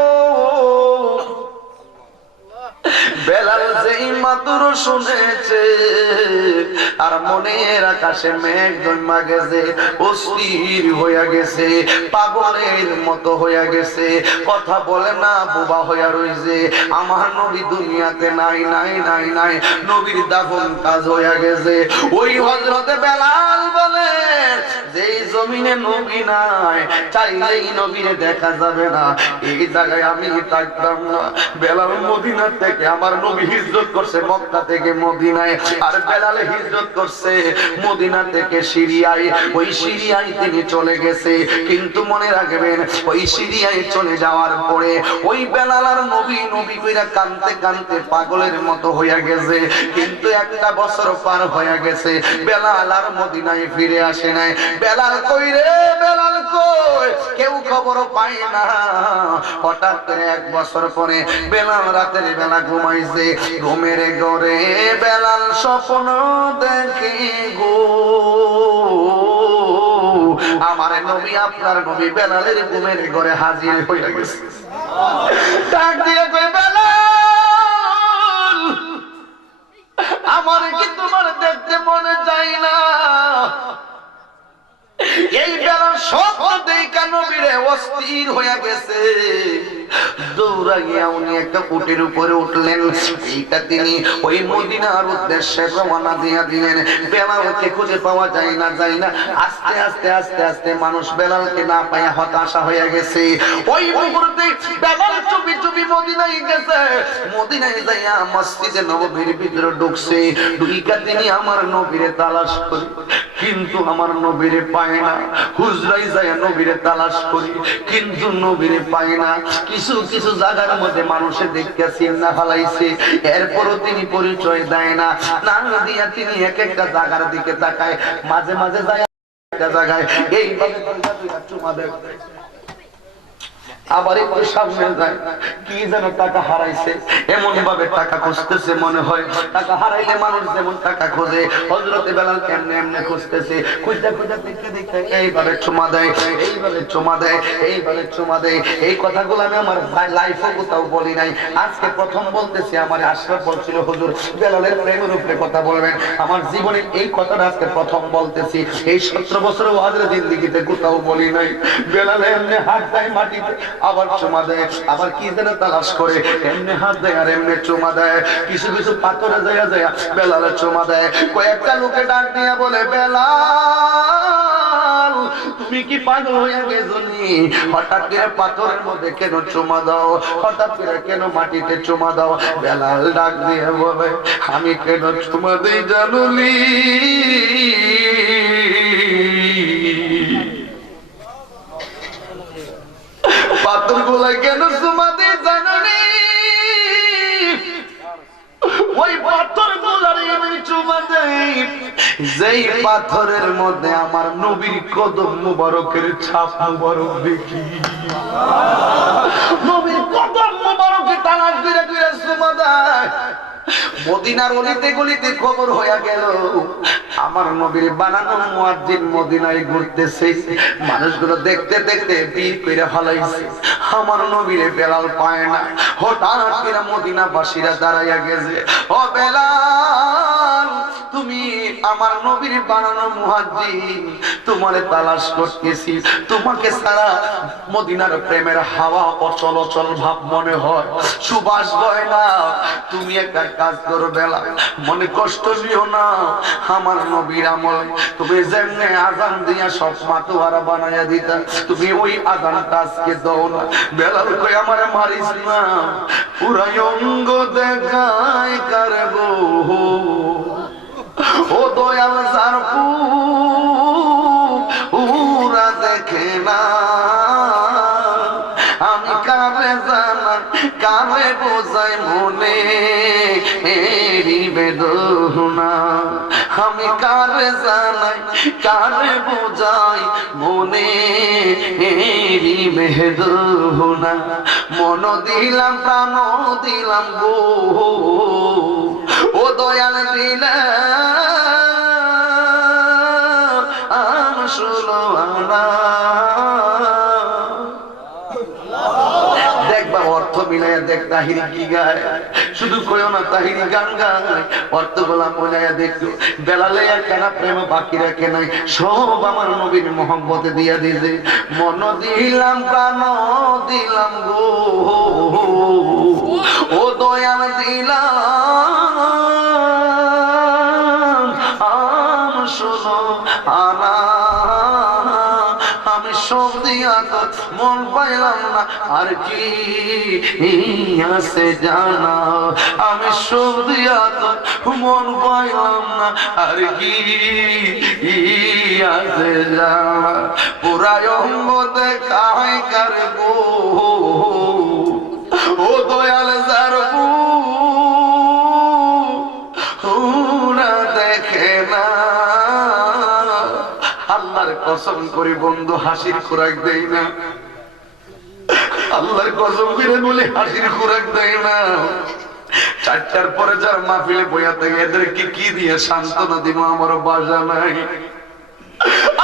বেলাল যেই মাত্র শুনেছে, আর মনের আকাশে মেঘ জন্মা গেছে, অস্থির হইয়া গেছে, পাগলের মতো হইয়া গেছে, কথা বলে না, বোবা হইয়া রইছে। আমার নবী দুনিয়াতে নাই নাই নাই নাই, নবীর দাফন কাজ হইয়া গেছে। ওই হযরতে বেলাল বলে, যেই জমিনে নবী নাই, চাইলেই নবীরে দেখা যাবে না, এই জায়গায় আমি থাকতাম না। বেলাল মদিনা থেকে আমার নবী হিজরত করছে মক্কা থেকে মদিনায়, আর বেলাল হিজরত করছে মদিনা থেকে সিরিয়ায়। ওই সিরিয়ায় তিনি চলে গেছে, কিন্তু মনে রাখবেন, ওই সিরিয়ায় চলে যাওয়ার পরে ওই বেলাল আর নবী নবী কইরা কাঁদতে কাঁদতে পাগলের মতো হইয়া গেছে। কিন্তু একটা বছর পার হইয়া গেছে, বেলাল আর মদিনায় ফিরে আসে নাই। বেলাল কই রে, বেলাল কই? কেউ খবর পায় না। হঠাৎ করে এক বছর পরে বেলাল রাতের বেলা ঘুমাইছে, ঘুমের ঘরে বেলাল স্বপ্ন দেখে গো, আমার নবী, আপনার নবী বেলালের ঘুমের ঘরে হাজির হইয়া গেছে। ডাক দিয়ে কই, বেলাল, আমার কি তোমার দেখতে মনে যায় না? এই বেলাল স্বপ্ন দেখা নবীরে অস্থির হইয়া গেছে। দৌড়াইয়া উনি একটা উটের উপরে উঠলেন, এইটা তিনি ওই মদিনার উদ্দেশ্যে রওনা দিয়া দিলেন। বেলালকে খুঁজে পাওয়া যায় না, যায় না। আস্তে আস্তে আস্তে আস্তে মানুষ বেলালকে না পাইয়া হতাশা হয়ে গেছে। ওই মুহূর্তে বেলাল চুপি চুপি মদিনায় গেছে। মদিনায় যাইয়া মসজিদে নববীর ভিতরে ঢুকছে। ঢুইকা তিনি আমার নবীরে তালাশ করি, কিন্তু আমার নবীরে পায় না। হুজরায় যাইয়া নবীরে তালাশ করি, কিন্তু নবীরে পায় না। কিছু কিছু জায়গার মধ্যে মানুষে দেখিয়া চিন্তা ফেলাইছে, এরপরও তিনি পরিচয় দেয় না। না দিয়া তিনি এক একটা জায়গার দিকে তাকায়, মাঝে মাঝে যায় একটা জায়গায় এইভাবে চুমা দেয়, আবার একটু সামনে যায়, কি যেন টাকা হারাইছে, এমন ভাবে টাকা খুঁজতেছে। মনে হয় টাকা হারাইলে মানুষ যেমন টাকা খোঁজে, হযরতে বেলাল কেমনে এমনি খুঁজতেছে। খুঁজতে খুঁজতে দেখতে দেখতে এইভাবে চুমা দেয়, এইভাবে চুমা দেয়, এইভাবে চুমা দেয়। এই কথাগুলো আমি আমার লাইফে কোথাও বলি নাই, আজকে প্রথম বলতেছি। আমার আশরাফ বলছিল, হুজুর বেলালের প্রেমের উপরে কথা বলবেন। আমার জীবনের এই কথাটা আজকে প্রথম বলতেছি। এই 17 বছর ওয়াজের জিন্দেগিতে কোথাও বলি নাই। বেলাল এমনি হাত দেয় মাটিতে, আবার চুমা দেয়, আবার কি যেন তালাশ করে, এমনি হাত দেয় আর এমনি চুমা দেয়। কিছু কিছু পাথরে যায় যায় বেলালে চুমা দেয়। কয়েকটা লোকে ডাক দিয়ে বলে, বেলাল তুমি কি পাগল হয়ে গেছো নি? হঠাৎ করে পাথরের মধ্যে কেন চুমা দাও? হঠাৎ করে কেন মাটিতে চুমা দাও? বেলাল ডাক দিয়ে বলে, আমি কেন চুমা দিই জানুলি? পাথর গুলা কেন চুমা দিয়ে জানি? ওই পাথর গুলার আমি চুমা দেই, যেই পাথরের মধ্যে আমার নবীর কদম মুবারকের ছাপ মুবারক দেখি। নবীর কদম মুবারকে তালাশ করে করে চুমা দেয়। মদিনার অলিতে গলিতে খবর হয়ে গেল, আমার নবীর বানানো মুয়াজ্জিন মদিনায় ঘুরতেছে। মানুষগুলো দেখতে দেখতে ভিড় করে ফলাইছে, আমার নবীরে বেলাল পায় না। হঠাৎ করে মদিনাবাসীরা দাঁড়াইয়া গেছে, ও বেলাল তুমি আমার নবীর বানানো মুহাজ্জির, তোমারে তালাশ করতেছি, তোমাকে ছাড়া মদিনার প্রেমের হাওয়া অচল অচল ভাব মনে হয়, সুবাস বয় না। তুমি একটা কাজ করো বেলাল, মনে কষ্ট নিও না, আমার নবীর আমল তুমি যেমনে আজান দিয়া সব মাতোয়ারা বানাইয়া দিতা, তুমি ওই আজানটা আজকে দাও না। বেলাল কই আমারে মারিস না, পুরাই অঙ্গ দেখায় কারবো ও দয়াল যার পুরা দেখে না, আমি কারে জানাই কারে বোঝাই মনে বেদনা, আমি কারে জানাই কারে বোঝাই মনে বেদনা, মন দিলাম প্রাণ দিলাম গো ও দয়াল দিলাম শুনো না। দেখবা অর্থ মিলাইয়া দেখ তাহিরি কি গায়, শুধু কইও না তাহিরি গান গায়, অর্থ গুলা মিলাইয়া দেখো। বেলালে কেন প্রেম বাকি রাখে নাই, সব আমার নবীর মোহাম্মতে দিয়া দিয়েছে। মন দিলাম প্রাণ দিলাম গো ও দয়াল দিলাম শোনো আনা, আমি সব দিয়া তো মন পাইলাম না, আর কি আছে জানা, আমি সব দিয়া তো মন পাইলাম না, আর কি আছে জানা, পুরায় অঙ্গ দেখায় কারে গো ও দয়াল যার পুরা দেখে না। আল্লাহর কসম করে বন্ধু হাসির খোরাক দেয় না, আল্লাহর কসম করে বলে হাসির খোরাক দেয় না। 4টার পরে যার মাহফিলে বইয়া থাকে এদেরকে কি দিয়ে সান্ত্বনা দিব আমার বাসা নাই।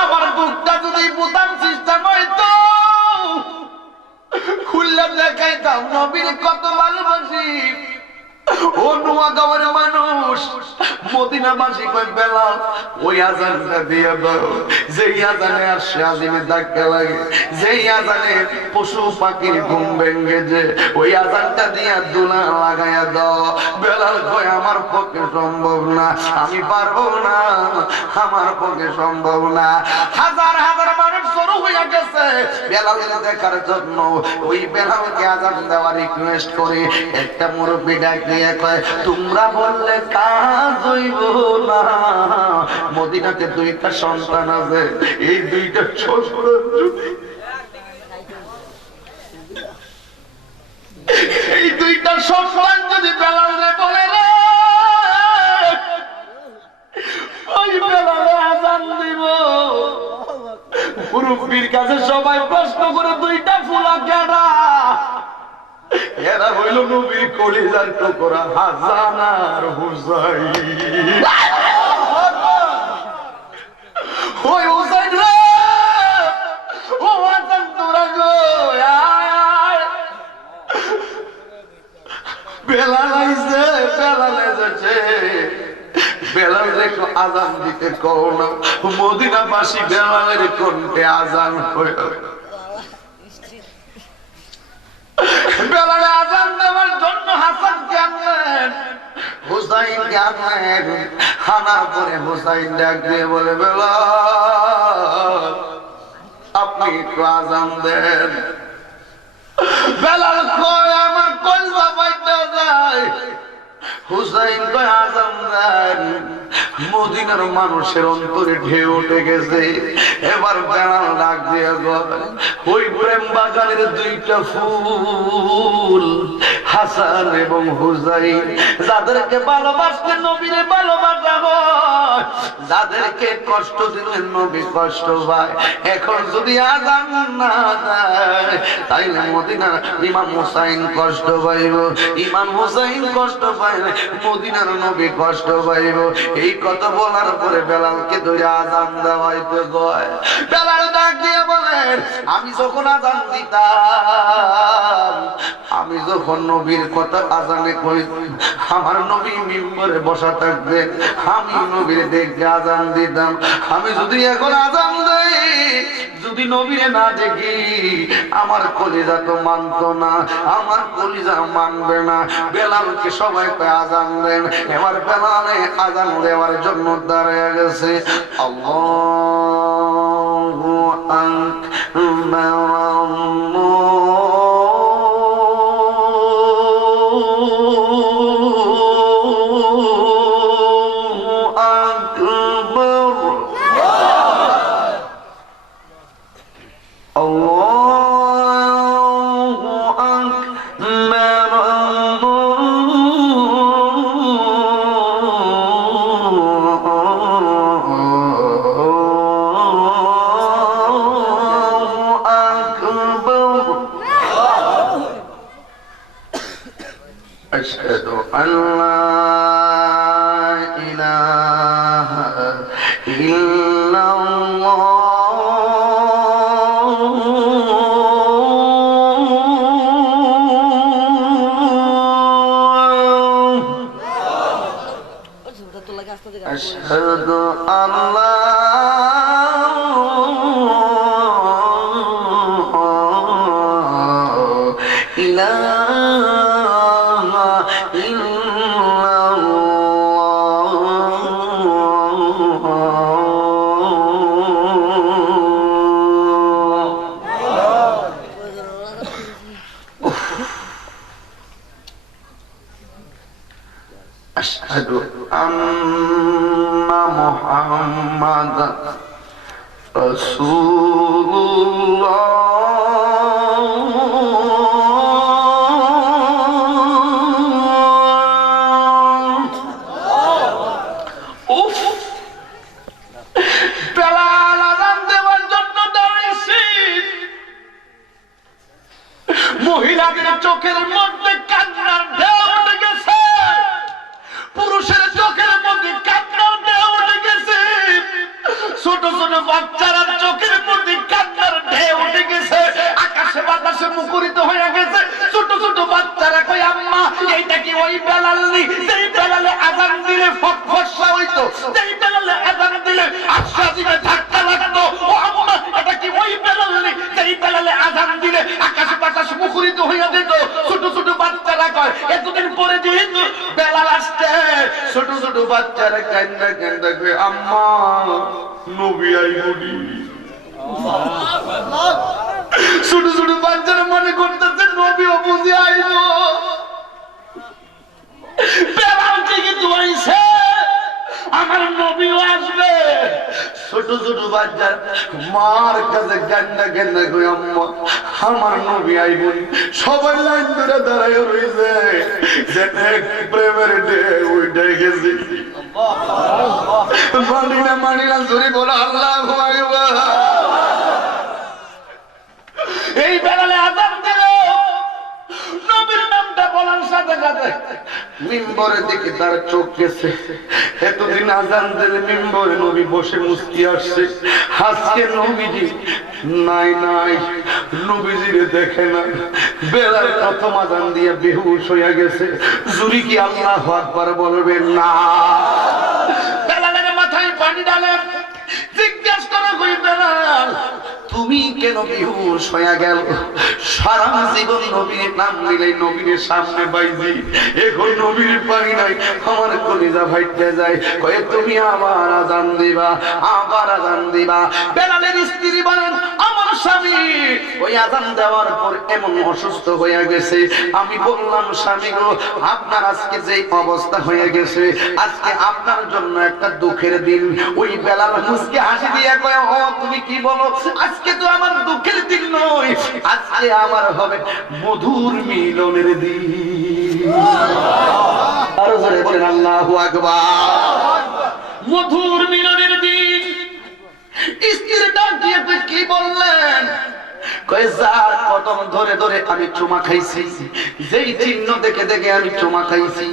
আমার বুকটা যদি বোতাম সিস্টেম হইতো খুললাম দেখাইতাম নবীর কত ভালোবাসি। ও নোয়াগাঁওয়ের মানুষ, মদিনাবাসী কই বেলাল ওই আজানটা দিয়ে দাও, যেই আজানে আসে আজিমে ধাক্কা লাগে, যেই আজানে পশু পাখির ঘুম ভেঙে যে ওই আজানটা দিয়া দুলা লাগাইয়া দাও। বেলাল কই আমার পক্ষে সম্ভব না, আমি পারবো না, আমার পক্ষে সম্ভব না। হাজার হাজার মানুষ শুরু হয়ে গেছে বেলালকে দেখার জন্য, ওই বেলালকে আজান দেওয়ার রিকোয়েস্ট করে একটা মুরব্বি ডাক দিয়ে কয় তোমরা বললে কাজ হইব না, মদিনাতে 2টা সন্তান আছে, এই 2টা ছোট এই 2টা সন্তান যদি বেলালে বলে রে ওই বেলালে আজান দিব, মুরব্বির কাছে সবাই প্রশ্ন করে 2টা ফুলা কেডা, এরা হইল নবীর কলিজার টুকরা হাসান আর হুসাইন। ওই হুসাইন রে ও হাসান তোরা গো আয়, বেলাল আইছে বেলাল এসেছে, বেলাল দেখো আজান দিতে কও না, মদিনাবাসী বেলালের কণ্ঠে আজান হয়ে বেলালে আজান দেওয়ার জন্য হাসানকে আনলেন, হুসাইনকে আনলেন। আনার পরে হুসাইন ডাক দিয়ে বলে বেলাল আপনি একটু আজান দেন। বেলাল কয় আমার কলজা বাইতে যায়, হুসাইন কয় আজান দেন। মদিনার মানুষের অন্তরে ঢেউ উঠে গেছে। এবার বেলাল ডাক দিয়ে ওই প্রেম বাগানের 2টা ফুল হাসান এবং হুসাইন, যাদেরকে ভালোবাসতে নবীরে ভালোবাসা হয়, যাদেরকে কষ্ট দিলেন নবী কষ্ট পায়, এখন যদি আজান না দেয় তাইলে মদিনার ইমাম হুসাইন কষ্ট পাইব, ইমাম হুসাইন কষ্ট পাইলে মদিনার নবী কষ্ট পাইব। এই কথা বলার পরে বেলালকে ধরে আজান দেওয়াইতে গয়। বেলাল ডাক দিয়ে বলে আমি যখন আযান দিতাম, আমি যখন নবীর কথা আযানে কই, আমার নবী মিম্বরে বসা থাকতেন, আমি নবীর দেখে আযান দিতাম। আমি যদি এখন আযান দেই, যদি নবীরে না দেখি, আমার কলিজা তো মানতো না, আমার কলিজা মানবে না। বেলালকে সবাই কয় আযান দেন, এবার বেলালে আযান দেওয়ার জন্য দাঁড়িয়ে গেছে। আল্লাহু أشهد أن لا إله إلا الله أشهد أن لا أشهد أن محمدا رسول الله উফ বেলাল আযান দেওয়ার জন্য দাঁড়িয়েছি মহিলাদের চোখের মধ্যে কান্নার ঢেউ উঠে গেছে পুরুষের চোখের মধ্যে কান্নার ঢেউ উঠে গেছে ছোট ছোট বাচ্চারা চোখের মধ্যে কান্নার ঢেউ উঠে গেছে আকাশে বাতাসে মুখরিত হয়ে গেছে ছোট ছোট বাচ্চারা কই আম্মা এইটা কি ওই বেলাল নি যেই বেলালে আযান দিলে ফটফসা হইতো যেই বেলালে আযান দিলে আশ্বাসিতে ধাক্কা লাগতো ও আম্মা এটা কি ওই বেলাল নি যেই বেলালে আযান দিলে আকাশে বাতাসে মুখরিত হয়ে যেত ছোট ছোট বাচ্চারা কয় এতদিন পরে যেহেতু বেলাল আসছে ছোট ছোট বাচ্চারা কান্না কান্না কয় আম্মা নবী আইবনি ছোট ছোট বাচ্চারা মনে করতেছে নবী বুঝে আইব বেলাল থেকে দুয়াইছে আমার নবীও আসবে ছোট ছোট বাচ্চা মার কাছে কান্না কান্না কই আম্মা আমার নবী আইবনি সবাই লাইন ধরে দাঁড়ায় রইছে যেতে প্রেমের ঢেউ উঠে গেছে মানি না জোরে বলো আল্লাহু আকবার এই বেলালে আযান দিল নবীর নামটা বলার সাথে সাথে মিম্বরের দিকে তার চোখ গেছে এতদিন আযান দিলে মিম্বরে নবী বসে মুস্কি আসছে আজকে নবীজি নাই নাই নবীজিরে দেখে না বেলাল প্রথম আযান দিয়ে বেহুশ হয়ে গেছে জুরি কি আল্লাহু আকবার বলবেন না বেলালের মাথায় পানি ঢালে জিজ্ঞাসা করে কই বেলাল তুমি কেন বেহুশ হয়ে গেল সারা জীবন নবীর নাম নিলে নবীর সামনে বাইজি এখন নবীর পানি নাই আমার কলিজা ফাইটে যায় কয়ে তুমি আবার আযান দিবা আবার আযান দিবা বেলালের স্ত্রী বলেন আমার স্বামী ওই আযান দেওয়ার পর এমন অসুস্থ হয়ে গেছে আমি বললাম স্বামী গো আপনার আজকে যে অবস্থা হয়ে গেছে আজকে আপনার জন্য একটা দুঃখের দিন ওই বেলাল মুস্কি হাসি দিয়ে কয় ও তুমি কি বলো আজকে তো আমার দুঃখের দিন নয় আজকে আমার হবে মধুর মিলনের দিন আরো জোরে বলেন আল্লাহু আকবার মধুর মিলনের দিন স্ত্রীর ডাক দিয়ে কি বললেন কয় যার কদম ধরে ধরে আমি চুমা খাইছি যেই চিহ্ন দেখে দেখে আমি চুমা খাইছি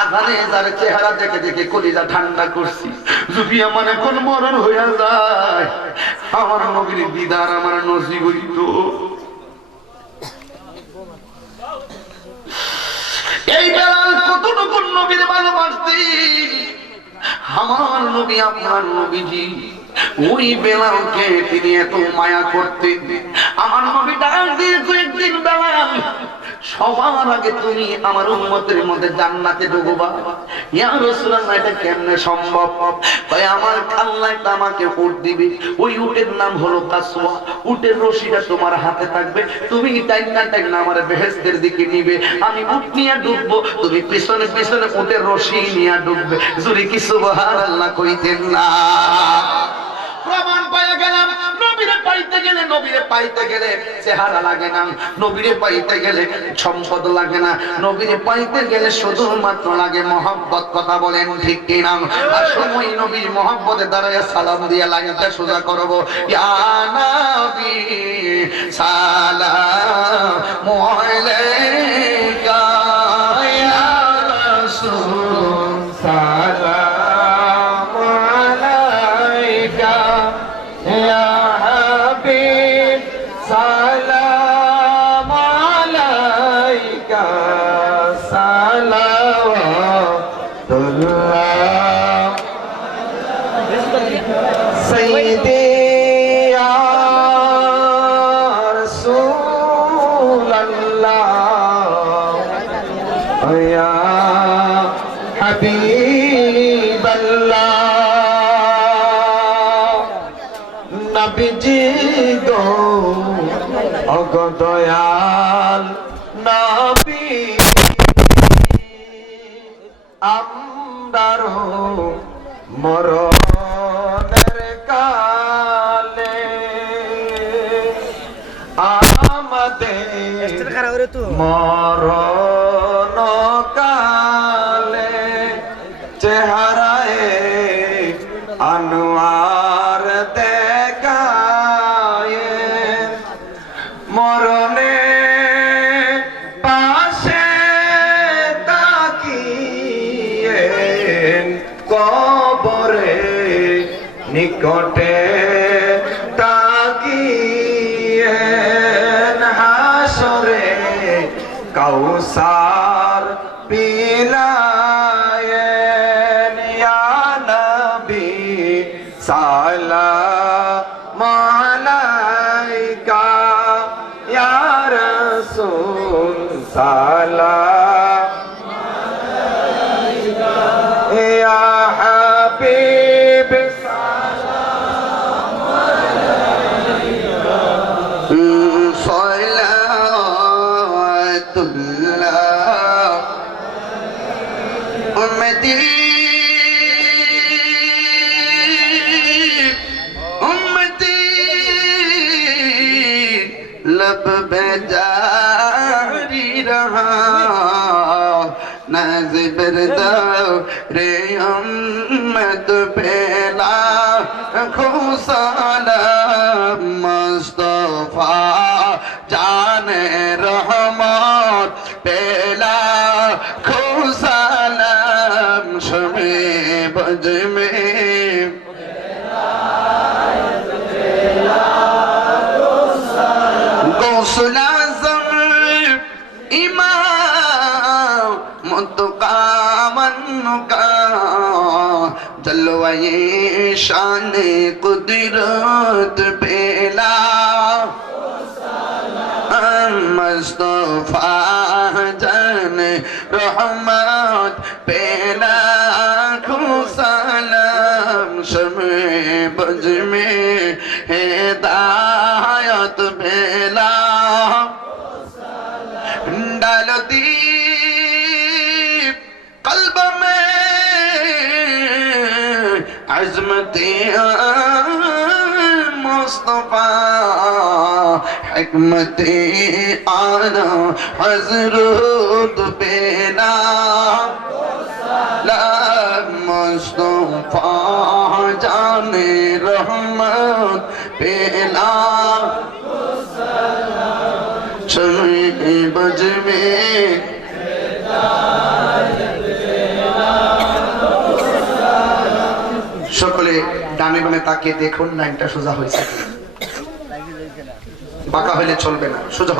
আযানে যার চেহারা দেখে দেখে কলিজা ঠান্ডা করছি যদি আমার এখন মরণ হইয়া যায় আমার নবীর দিদার আমার নসিব হইত। এই বেলাল কতটুকু নবীর ভালোবাসতি, আমার নবী আপনার নবীজি ওই বেলালকে তিনি এত মায়া করতেন। আমার নবী ডাক দিয়ে কয়েকদিন বেলাল সবার আগে তুমি আমার উম্মতের মধ্যে জান্নাতে ঢুকবা। ইয়া রাসূলুল্লাহ এটা কেমনে সম্ভব? কয় আমার আল্লাহ আমাকে উট দিবে, ওই উটের নাম হলো কাসওয়া, উটের রশিটা তোমার হাতে থাকবে, তুমি টাইনা টাইনা আমার বেহেশতের দিকে নিবে, আমি উট নিয়ে ঢুকবো, তুমি পিছনে পিছনে উটের রশি নিয়ে ঢুকবে। জোরে কি সুবহানাল্লাহ কইতেন না? প্রমাণ পাইয়া গেলাম নবীরে পাইতে গেলে, নবীরে পাইতে গেলে চেহারা লাগে না, নবীরে পাইতে গেলে সম্পদ লাগে না, নবীরে পাইতে গেলে শুধুমাত্র লাগে মহব্বত। কথা বলেন ঠিক কিনা? আর সময় নবীর মহব্বতে দাঁড়ায় সালাম দিয়ে লাইনটা সোজা করবো, ইয়া নবী সালামু আলাইকা ইয়া রাসূল সালামু আলাইকা ইয়া হাবিব সালাম আলাইকা সালাওয়াতুল্লাহ সাইয়্যিদি ইয়া রাসূলুল্লাহ ইয়া হাবিবাল্লাহ নবীজি গো ওগো দয়াল নবী আমরারো মরণের কালে আমাদের মরণ কালে চেহারায় আনোয়ার দেখায় মরণে পাশে তাকিয়ে কবরে নিকটে তাকিয়ে হাসরে কাউসার পিলায়েন ইয়া নবী সালাম আলাইকা ইয়া রাসূল সালাম আলাইকা ইয়া হাবিব সালাম আলাইকা সালাওয়াতুল্লাহ উম্মতি लब पे जारी रहा नज़र रे उम्मत पेला खुशाला मुस्तफा जाने रहमत पेला खुशाला शमे बज में गौसुल आज़म इमाम मुतकामन का जलवाए शान कुदरत पेला मुस्तफा जन रहमत पेला खुसलम शमे बज में हिदायत पेला डाल दी कल्ब में अज़मते मुस्तफा हिकमते आना हज़रत पेला ला मुस्तफा जाने रहमत पेला शमे बज में সকলে ডানে বামে তাকিয়ে দেখুন লাইনটা সোজা হয়েছে, বাঁকা হইলে চলবে না, সোজা